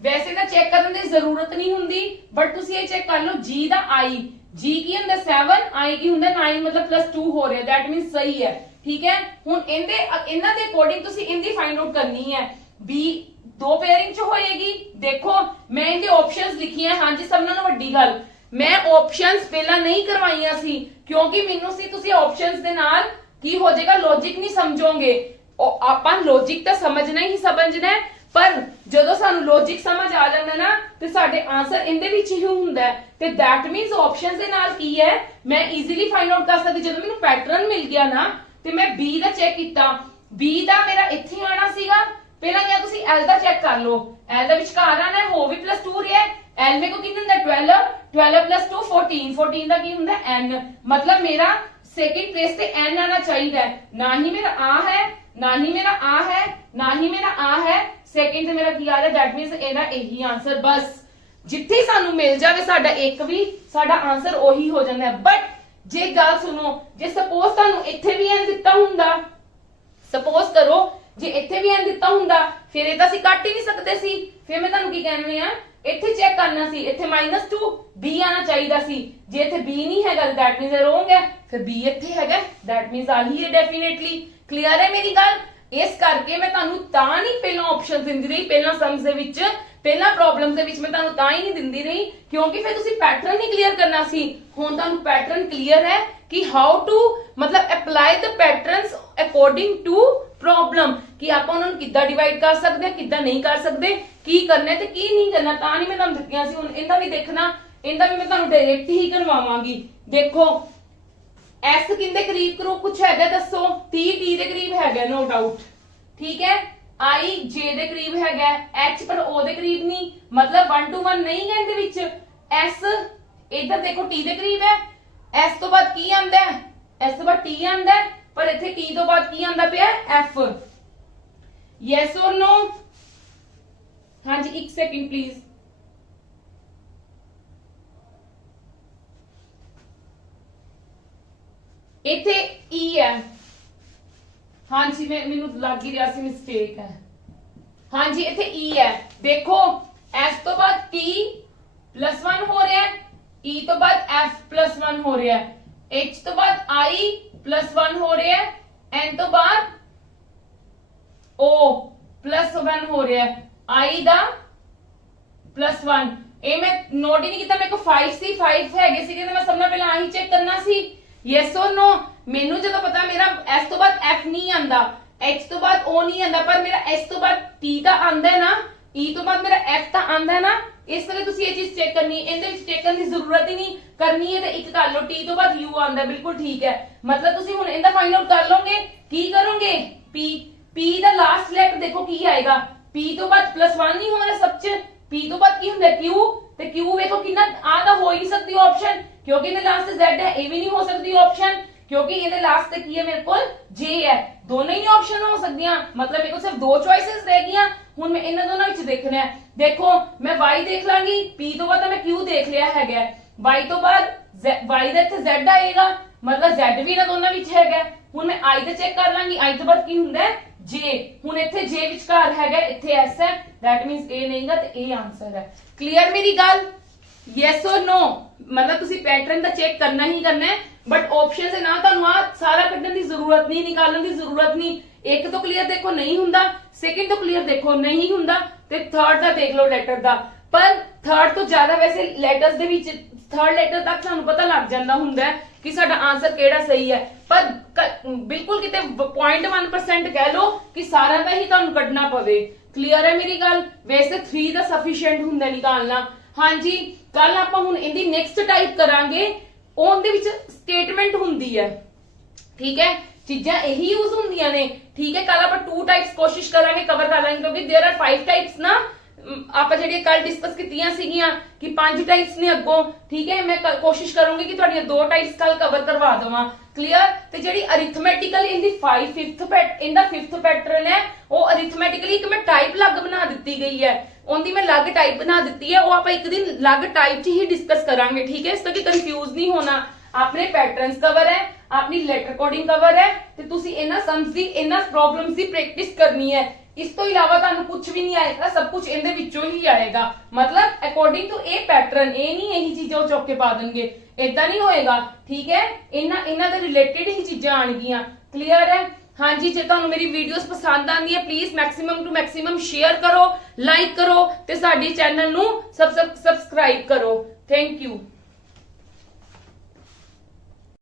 ਵੈਸੇ ਤਾਂ ਚੈੱਕ ਕਰਨ ਦੀ ਜ਼ਰੂਰਤ ਨਹੀਂ ਹੁੰਦੀ, ਬਟ ਤੁਸੀਂ ਇਹ ਚੈੱਕ ਕਰ ਲਓ G ਦਾ I, G ਕੀ ਹੁੰਦਾ 7, I ਕੀ ਹੁੰਦਾ 9, मतलब +2 ਹੋ ਰਿਹਾ, दैट मींस सही है, ठीक है। ਹੁਣ ਇਹਨਾਂ ਦੇ ਅਕੋਰਡਿੰਗ ਤੁਸੀਂ ਇਹਦੀ ਫਾਈਂਡ ਆਊਟ ਕਰਨੀ ਹੈ। B 2 ਪੇਅਰਿੰਗ ਚ ਹੋਏਗੀ। ਦੇਖੋ ਮੈਂ ਇਹਦੇ ਆਪਸ਼ਨਸ ਲਿਖੀਆਂ। ਹਾਂਜੀ ਸਭ ਨਾਲੋਂ ਵੱਡੀ ਗੱਲ, ਮੈਂ ਆਪਸ਼ਨਸ ਪਹਿਲਾਂ ਨਹੀਂ ਕਰਵਾਈਆਂ ਸੀ ਕਿਉਂਕਿ ਮੈਨੂੰ ਸੀ ਤੁਸੀਂ ਆਪਸ਼ਨਸ ਦੇ ਨਾਲ ਕੀ ਹੋ ਜਾਏਗਾ ਲੌਜੀਕ ਨਹੀਂ ਸਮਝੋਗੇ। ਆਪਾਂ ਲੌਜੀਕ ਤਾਂ ਸਮਝਣਾ ਹੀ ਸਮਝਣਾ ਹੈ, ਪਰ ਜਦੋਂ ਸਾਨੂੰ ਲੌਜੀਕ ਸਮਝ ਆ ਜਾਂਦਾ ਨਾ ਤੇ ਸਾਡੇ ਆਨਸਰ ਇਹਦੇ ਵਿੱਚ ਹੀ ਹੁੰਦਾ ਹੈ। ਤੇ ਦੈਟ ਮੀਨਸ ਆਪਸ਼ਨਸ ਦੇ ਨਾਲ ਕੀ ਹੈ ਮੈਂ ਈਜ਼ੀਲੀ ਫਾਈਂਡ ਆਊਟ ਕਰ ਸਕਦੀ। ਜਦੋਂ ਮੈਨੂੰ ਪੈਟਰਨ ਮਿਲ ਗਿਆ ਨਾ ਤੇ ਮੈਂ B ਦਾ ਚੈੱਕ ਕੀਤਾ, B ਦਾ ਮੇਰਾ ਇੱਥੇ ਆਣਾ ਸੀਗਾ। ਪਹਿਲਾਂ ਜਾਂ ਤੁਸੀਂ L ਦਾ ਚੈੱਕ ਕਰ ਲਓ, L ਦਾ ਵਿਚਕਾਰ ਆਣਾ ਹੋ ਵੀ +2 ਰਿਹਾ। L ਮੇਰੇ ਕੋ ਕਿੰਨਾ ਹੁੰਦਾ 12, 12 +2 14, 14 ਦਾ ਕੀ ਹੁੰਦਾ N, मतलब ਮੇਰਾ सेकंड प्लेस पे N आना चाहिए। ना ही मेरा आ है, ना ही मेरा आ है, ना ही मेरा आ है, सेकंड से मेरा की आ रहा है, दैट मींस ਇਹਦਾ ਇਹੀ ਆਨਸਰ। ਬਸ ਜਿੱਥੇ ਸਾਨੂੰ ਮਿਲ ਜਾਵੇ ਸਾਡਾ ਇੱਕ ਵੀ, ਸਾਡਾ ਆਨਸਰ ਉਹੀ ਹੋ ਜਾਂਦਾ ਹੈ। ਬਟ ਜੇ ਗੱਲ ਸੁਣੋ, ਜੇ ਸਪੋਜ਼ ਤੁਹਾਨੂੰ ਇੱਥੇ ਵੀ ਐਨ ਦਿੱਤਾ ਹੁੰਦਾ, ਸਪੋਜ਼ ਕਰੋ ਜੇ ਇੱਥੇ ਵੀ ਐਨ ਦਿੱਤਾ ਹੁੰਦਾ, ਫਿਰ ਇਹ ਤਾਂ ਅਸੀਂ ਕੱਟ ਹੀ ਨਹੀਂ ਸਕਦੇ ਸੀ। ਫਿਰ ਮੈਂ ਤੁਹਾਨੂੰ ਕੀ ਕਹਿੰਦੀ ਆ, ਇੱਥੇ ਚੈੱਕ ਕਰਨਾ ਸੀ, ਇੱਥੇ -2 b ਆਣਾ ਚਾਹੀਦਾ ਸੀ। ਜੇ ਇੱਥੇ b ਨਹੀਂ ਹੈਗਾ ਦੈਟ ਮੀਨਸ ਇਹ ਰੋਂਗ ਹੈ, ਫਿਰ b ਇੱਥੇ ਹੈਗਾ ਦੈਟ ਮੀਨਸ ਆਹੀ ਹੈ ਡੈਫੀਨੇਟਲੀ। ਕਲੀਅਰ ਹੈ ਮੇਰੀ ਗੱਲ? ਇਸ ਕਰਕੇ ਮੈਂ ਤੁਹਾਨੂੰ ਤਾਂ ਨਹੀਂ ਪਹਿਲਾਂ ਆਪਸ਼ਨ ਦਿੰਦੀ ਰਹੀ, ਪਹਿਲਾਂ ਸਮਸ ਦੇ ਵਿੱਚ, ਪਹਿਲਾਂ ਪ੍ਰੋਬਲਮਸ ਦੇ ਵਿੱਚ ਮੈਂ ਤੁਹਾਨੂੰ ਤਾਂ ਹੀ ਨਹੀਂ ਦਿੰਦੀ ਰਹੀ ਕਿਉਂਕਿ ਫਿਰ ਤੁਸੀਂ ਪੈਟਰਨ ਨਹੀਂ ਕਲੀਅਰ ਕਰਨਾ ਸੀ। ਹੁਣ ਤੁਹਾਨੂੰ ਪੈਟਰਨ ਕਲੀਅਰ ਹੈ ਕਿ ਹਾਊ ਟੂ ਮਤਲਬ apply the patterns according to problem, ਕਿ ਆਪਾਂ ਉਹਨਾਂ ਨੂੰ ਕਿੱਦਾਂ ਡਿਵਾਈਡ ਕਰ ਸਕਦੇ ਹਾਂ, ਕਿੱਦਾਂ ਨਹੀਂ ਕਰ ਸਕਦੇ, ਕੀ ਕਰਨਾ ਤੇ ਕੀ ਨਹੀਂ ਕਰਨਾ, ਤਾਂ ਨਹੀਂ ਮੈਂ ਤੁਹਾਨੂੰ ਦਿੱਤੀਆਂ ਸੀ। ਹੁਣ ਇਹਦਾ ਵੀ ਦੇਖਣਾ, ਇਹਦਾ ਵੀ ਮੈਂ ਤੁਹਾਨੂੰ ਡਾਇਰੈਕਟ ਹੀ ਕਰਵਾਵਾਂਗੀ। ਦੇਖੋ S ਕਿੰਦੇ ਕਰੀਬ ਕਰੂ ਕੁਝ ਹੈਗਾ ਦੱਸੋ? 30 T ਦੇ ਕਰੀਬ ਹੈਗਾ ਨੋ ਡਾਊਟ, ਠੀਕ ਹੈ। I J ਦੇ ਕਰੀਬ ਹੈਗਾ, H ਪਰ O ਦੇ ਕਰੀਬ ਨਹੀਂ, ਮਤਲਬ 1 to 1 ਨਹੀਂ ਹੈ ਇਹਦੇ ਵਿੱਚ। S ਇਧਰ ਦੇਖੋ T ਦੇ ਕਰੀਬ ਹੈ, S ਤੋਂ ਬਾਅਦ ਕੀ ਆਂਦਾ ਹੈ? S ਤੋਂ ਬਾਅਦ T ਆਂਦਾ ਹੈ, ਪਰ ਇੱਥੇ T ਤੋਂ ਬਾਅਦ ਕੀ ਆਂਦਾ ਪਿਆ? F। Yes or no? ਹਾਂਜੀ 1 ਸੈਕਿੰਡ ਪਲੀਜ਼। ਇੱਥੇ E ਹੈ, ਹਾਂਜੀ ਮੈਨੂੰ ਲੱਗ ਹੀ ਰਿਹਾ ਸੀ ਮਿਸਟੇਕ ਹੈ। ਹਾਂਜੀ ਇੱਥੇ E ਹੈ, ਦੇਖੋ S ਤੋਂ ਬਾਅਦ T +1 ਹੋ ਰਿਹਾ ਹੈ, E ਤੋਂ ਬਾਅਦ F +1 ਹੋ ਰਿਹਾ ਹੈ, H ਤੋਂ ਬਾਅਦ I +1 ਹੋ ਰਿਹਾ ਹੈ, N ਤੋਂ ਬਾਅਦ O +1 ਹੋ ਰਿਹਾ ਹੈ, I ਦਾ +1। ਇਹ ਮੈਂ ਨੋਟ ਹੀ ਨਹੀਂ ਕੀਤਾ, ਮੇਰੇ ਕੋਲ 5 ਸੀ, 5 ਹੈਗੇ ਸੀਗੇ ਤੇ ਮੈਂ ਸਭ ਨਾਲ ਪਹਿਲਾਂ ਆਹੀ ਚੈੱਕ ਕਰਨਾ ਸੀ। ਯੈਸ অর ਨੋ? ਮੈਨੂੰ ਜਦੋਂ ਪਤਾ ਮੇਰਾ S ਤੋਂ ਬਾਅਦ F ਨਹੀਂ ਆਂਦਾ, H ਤੋਂ ਬਾਅਦ O ਨਹੀਂ ਆਂਦਾ, ਪਰ ਮੇਰਾ S ਤੋਂ ਬਾਅਦ T ਤਾਂ ਆਂਦਾ ਹੈ ਨਾ, E ਤੋਂ ਬਾਅਦ ਮੇਰਾ F ਤਾਂ ਆਂਦਾ ਹੈ ਨਾ, ਇਸ ਤਰ੍ਹਾਂ ਤੁਸੀਂ ਇਹ ਚੀਜ਼ ਚੈੱਕ ਕਰਨੀ ਹੈ। ਇਹਦੇ ਵਿੱਚ ਚੈੱਕ ਕਰਨ ਦੀ ਜ਼ਰੂਰਤ ਹੀ ਨਹੀਂ, ਕਰਨੀ ਹੈ ਤੇ ਇੱਕ ਕਰ ਲਓ, T ਤੋਂ ਬਾਅਦ U ਆਂਦਾ, ਬਿਲਕੁਲ ਠੀਕ ਹੈ। ਮਤਲਬ ਤੁਸੀਂ ਹੁਣ ਇਹਦਾ ਫਾਈਂਡ ਆਊਟ ਕਰ ਲਓਗੇ। ਕੀ ਕਰੋਗੇ? P ਦਾ ਲਾਸਟ ਲੈਟਰ ਦੇਖੋ ਕੀ ਆਏਗਾ, P ਤੋਂ ਬਾਅਦ +1 ਨਹੀਂ ਹੋ ਰਿਹਾ ਸਭ ਚ, P ਤੋਂ ਬਾਅਦ ਕੀ ਹੁੰਦਾ? Q, ਤੇ Q ਵੇਖੋ ਕਿੰਨਾ ਆ ਤਾਂ ਹੋ ਹੀ ਨਹੀਂ ਸਕਦੀ ਆਪਸ਼ਨ ਕਿਉਂਕਿ ਇਹਦੇ ਲਾਸਟ ਤੇ Z ਹੈ, ਇਹ ਵੀ ਨਹੀਂ ਹੋ ਸਕਦੀ ਆਪਸ਼ਨ ਕਿਉਂਕਿ ਇਹਦੇ ਲਾਸਟ ਤੇ ਕੀ ਹੈ ਮੇਰੇ ਕੋਲ? J ਹੈ। ਦੋਨੋਂ ਹੀ ਆਪਸ਼ਨ ਹੋ ਸਕਦੀਆਂ, ਮਤਲਬ ਮੇਰੇ ਕੋਲ ਸਿਰਫ 2 ਚੋਇਸਸ ਰਹਿ ਗਈਆਂ। ਹੁਣ ਮੈਂ ਇਹਨਾਂ ਦੋਨਾਂ ਵਿੱਚ ਦੇਖਣਾ ਹੈ। ਦੇਖੋ ਮੈਂ Y ਦੇਖ ਲਾਂਗੀ, P ਤੋਂ ਬਾਅਦ ਤਾਂ ਮੈਂ Q ਦੇਖ ਲਿਆ ਹੈਗਾ, Y ਤੋਂ ਬਾਅਦ Y ਦਾ ਇੱਥੇ Z ਆਏਗਾ, ਮਤਲਬ Z ਵੀ ਇਹਨਾਂ ਦੋਨਾਂ ਵਿੱਚ ਹੈਗਾ। ਹੁਣ ਮੈਂ I ਦਾ ਚੈੱਕ ਕਰ ਲਾਂਗੀ, I ਤੋਂ ਬਾਅਦ ਕੀ ਹੁੰਦਾ ਹੈ? J। ਹੁਣ ਇੱਥੇ J ਵਿਚਕਾਰ ਹੈਗਾ, ਇੱਥੇ S ਹੈ, that means A ਨਹੀਂਗਾ ਤੇ A ਆਨਸਰ ਹੈ। ਕਲੀਅਰ ਮੇਰੀ ਗੱਲ? Yes or no? ਮਤਲਬ ਤੁਸੀਂ ਪੈਟਰਨ ਦਾ ਚੈੱਕ ਕਰਨਾ ਹੀ ਕਰਨਾ ਹੈ, ਬਟ ਆਪਸ਼ਨਸ ਦੇ ਨਾਲ ਤੁਹਾਨੂੰ ਆ ਸਾਰਾ ਕੱਢਣ ਦੀ ਜ਼ਰੂਰਤ ਨਹੀਂ, ਨਿਕਾਲਣ ਦੀ ਜ਼ਰੂਰਤ ਨਹੀਂ। ਇੱਕ ਤੋਂ ਕਲੀਅਰ ਦੇਖੋ ਨਹੀਂ ਹੁੰਦਾ, ਸੈਕਿੰਡ ਤੋਂ ਕਲੀਅਰ ਦੇਖੋ ਨਹੀਂ ਹੁੰਦਾ, ਤੇ ਥਰਡ ਦਾ ਦੇਖ ਲਓ ਲੈਟਰ ਦਾ। ਪਰ ਥਰਡ ਤੋਂ ਜ਼ਿਆਦਾ ਵੈਸੇ ਲੈਟਰਸ ਦੇ ਵਿੱਚ ਥਰਡ ਲੈਟਰ ਤੱਕ ਸਾਨੂੰ ਪਤਾ ਲੱਗ ਜਾਂਦਾ ਹੁੰਦਾ ਹੈ ਕਿ ਸਾਡਾ ਆਨਸਰ ਕਿਹੜਾ ਸਹੀ ਹੈ, ਪਰ ਬਿਲਕੁਲ ਕਿਤੇ 0.1% ਕਹਿ ਲਓ ਕਿ ਸਾਰਾ ਦਾ ਹੀ ਤੁਹਾਨੂੰ ਕੱਢਣਾ ਪਵੇ। ਕਲੀਅਰ ਹੈ ਮੇਰੀ ਗੱਲ? ਵੈਸੇ 3 ਦਾ ਸਫੀਸ਼ੀਐਂਟ ਹੁੰਦਾ ਨਿਕਾਲਣਾ। ਹਾਂਜੀ ਕੱਲ ਆਪਾਂ ਹੁਣ ਇਹਦੀ ਨੈਕਸਟ ਟਾਈਪ ਕਰਾਂਗੇ, ਉਹਦੇ ਵਿੱਚ ਸਟੇਟਮੈਂਟ ਹੁੰਦੀ ਹੈ, ਠੀਕ ਹੈ, ਚੀਜ਼ਾਂ ਇਹੀ ਯੂਜ਼ ਹੁੰਦੀਆਂ ਨੇ, ਠੀਕ ਹੈ। ਕੱਲ ਆਪਾਂ 2 ਟਾਈਪਸ ਕੋਸ਼ਿਸ਼ ਕਰਾਂਗੇ ਕਵਰ ਕਰ ਲਾਂਗੇ ਕਿਉਂਕਿ देयर आर 5 ਟਾਈਪਸ ਨਾ, ਆਪਾਂ ਜਿਹੜੀਆਂ ਕੱਲ ਡਿਸਕਸ ਕੀਤੀਆਂ ਸੀਗੀਆਂ ਕਿ 5 ਟਾਈਪਸ ਨੇ ਅੱਗੋਂ, ਠੀਕ ਹੈ। ਮੈਂ ਕੋਸ਼ਿਸ਼ ਕਰੂੰਗੀ ਕਿ ਤੁਹਾਡੀਆਂ 2 ਟਾਈਪਸ ਕੱਲ ਕਵਰ ਕਰਵਾ ਦਵਾਂ। ਕਲੀਅਰ? ਤੇ ਜਿਹੜੀ ਅਰਿਥਮੈਟਿਕਲ ਇਹਦੀ 5th ਪੈਟਰਨ ਹੈ, ਉਹ ਅਰਿਥਮੈਟਿਕਲੀ ਇੱਕ ਮੈਂ ਟਾਈਪ ਲੱਗ ਬਣਾ ਦਿੱਤੀ ਗਈ ਹੈ, ਉਹਦੀ ਮੈਂ ਅਲੱਗ ਟਾਈਪ ਬਣਾ ਦਿੱਤੀ ਹੈ, ਉਹ ਆਪਾਂ ਇੱਕ ਦਿਨ ਅਲੱਗ ਟਾਈਪ 'ਚ ਹੀ ਡਿਸਕਸ ਕਰਾਂਗੇ, ਠੀਕ ਹੈ। ਇਸ ਤੋਂ ਕਿ ਕੰਫਿਊਜ਼ ਨਹੀਂ ਹੋਣਾ। ਆਪਣੇ ਪੈਟਰਨਸ ਕਵਰ ਹੈ, ਆਪਣੀ ਲੈਟਰ ਕੋਡਿੰਗ ਕਵਰ ਹੈ, ਤੇ ਤੁਸੀਂ ਇਹਨਾਂ ਸਮਸ ਦੀ, ਇਹਨਾਂ ਪ੍ਰੋਬਲਮਸ ਦੀ ਪ੍ਰੈਕਟਿਸ ਕਰਨੀ ਹੈ। ਇਸ ਤੋਂ ਇਲਾਵਾ ਤੁਹਾਨੂੰ ਕੁਝ ਵੀ ਨਹੀਂ ਆਏਗਾ, ਸਭ ਕੁਝ ਇਹਦੇ ਵਿੱਚੋਂ ਹੀ ਆਏਗਾ, ਮਤਲਬ ਅਕੋਰਡਿੰਗ ਟੂ ਇਹ ਪੈਟਰਨ। ਇਹ ਨਹੀਂ ਇਹੀ ਚੀਜ਼ਾਂ ਉਹ ਚੁੱਕ ਕੇ ਪਾ ਦੇਣਗੇ, ਏਦਾਂ ਨਹੀਂ ਹੋਏਗਾ, ਠੀਕ ਹੈ। ਇਹਨਾਂ ਦੇ ਰਿਲੇਟਡ ਹੀ ਚੀਜ਼ਾਂ ਆਣਗੀਆਂ। ਕਲੀਅਰ ਹੈ? ਹਾਂਜੀ ਜੇ ਤੁਹਾਨੂੰ ਮੇਰੀ ਵੀਡੀਓਜ਼ ਪਸੰਦ ਆਉਂਦੀ ਹੈ please maximum to maximum share ਕਰੋ, ਲਾਈਕ ਕਰੋ ਤੇ ਸਾਡੇ ਚੈਨਲ ਨੂੰ ਸਬਸਕ੍ਰਾਈਬ ਕਰੋ। Thank you.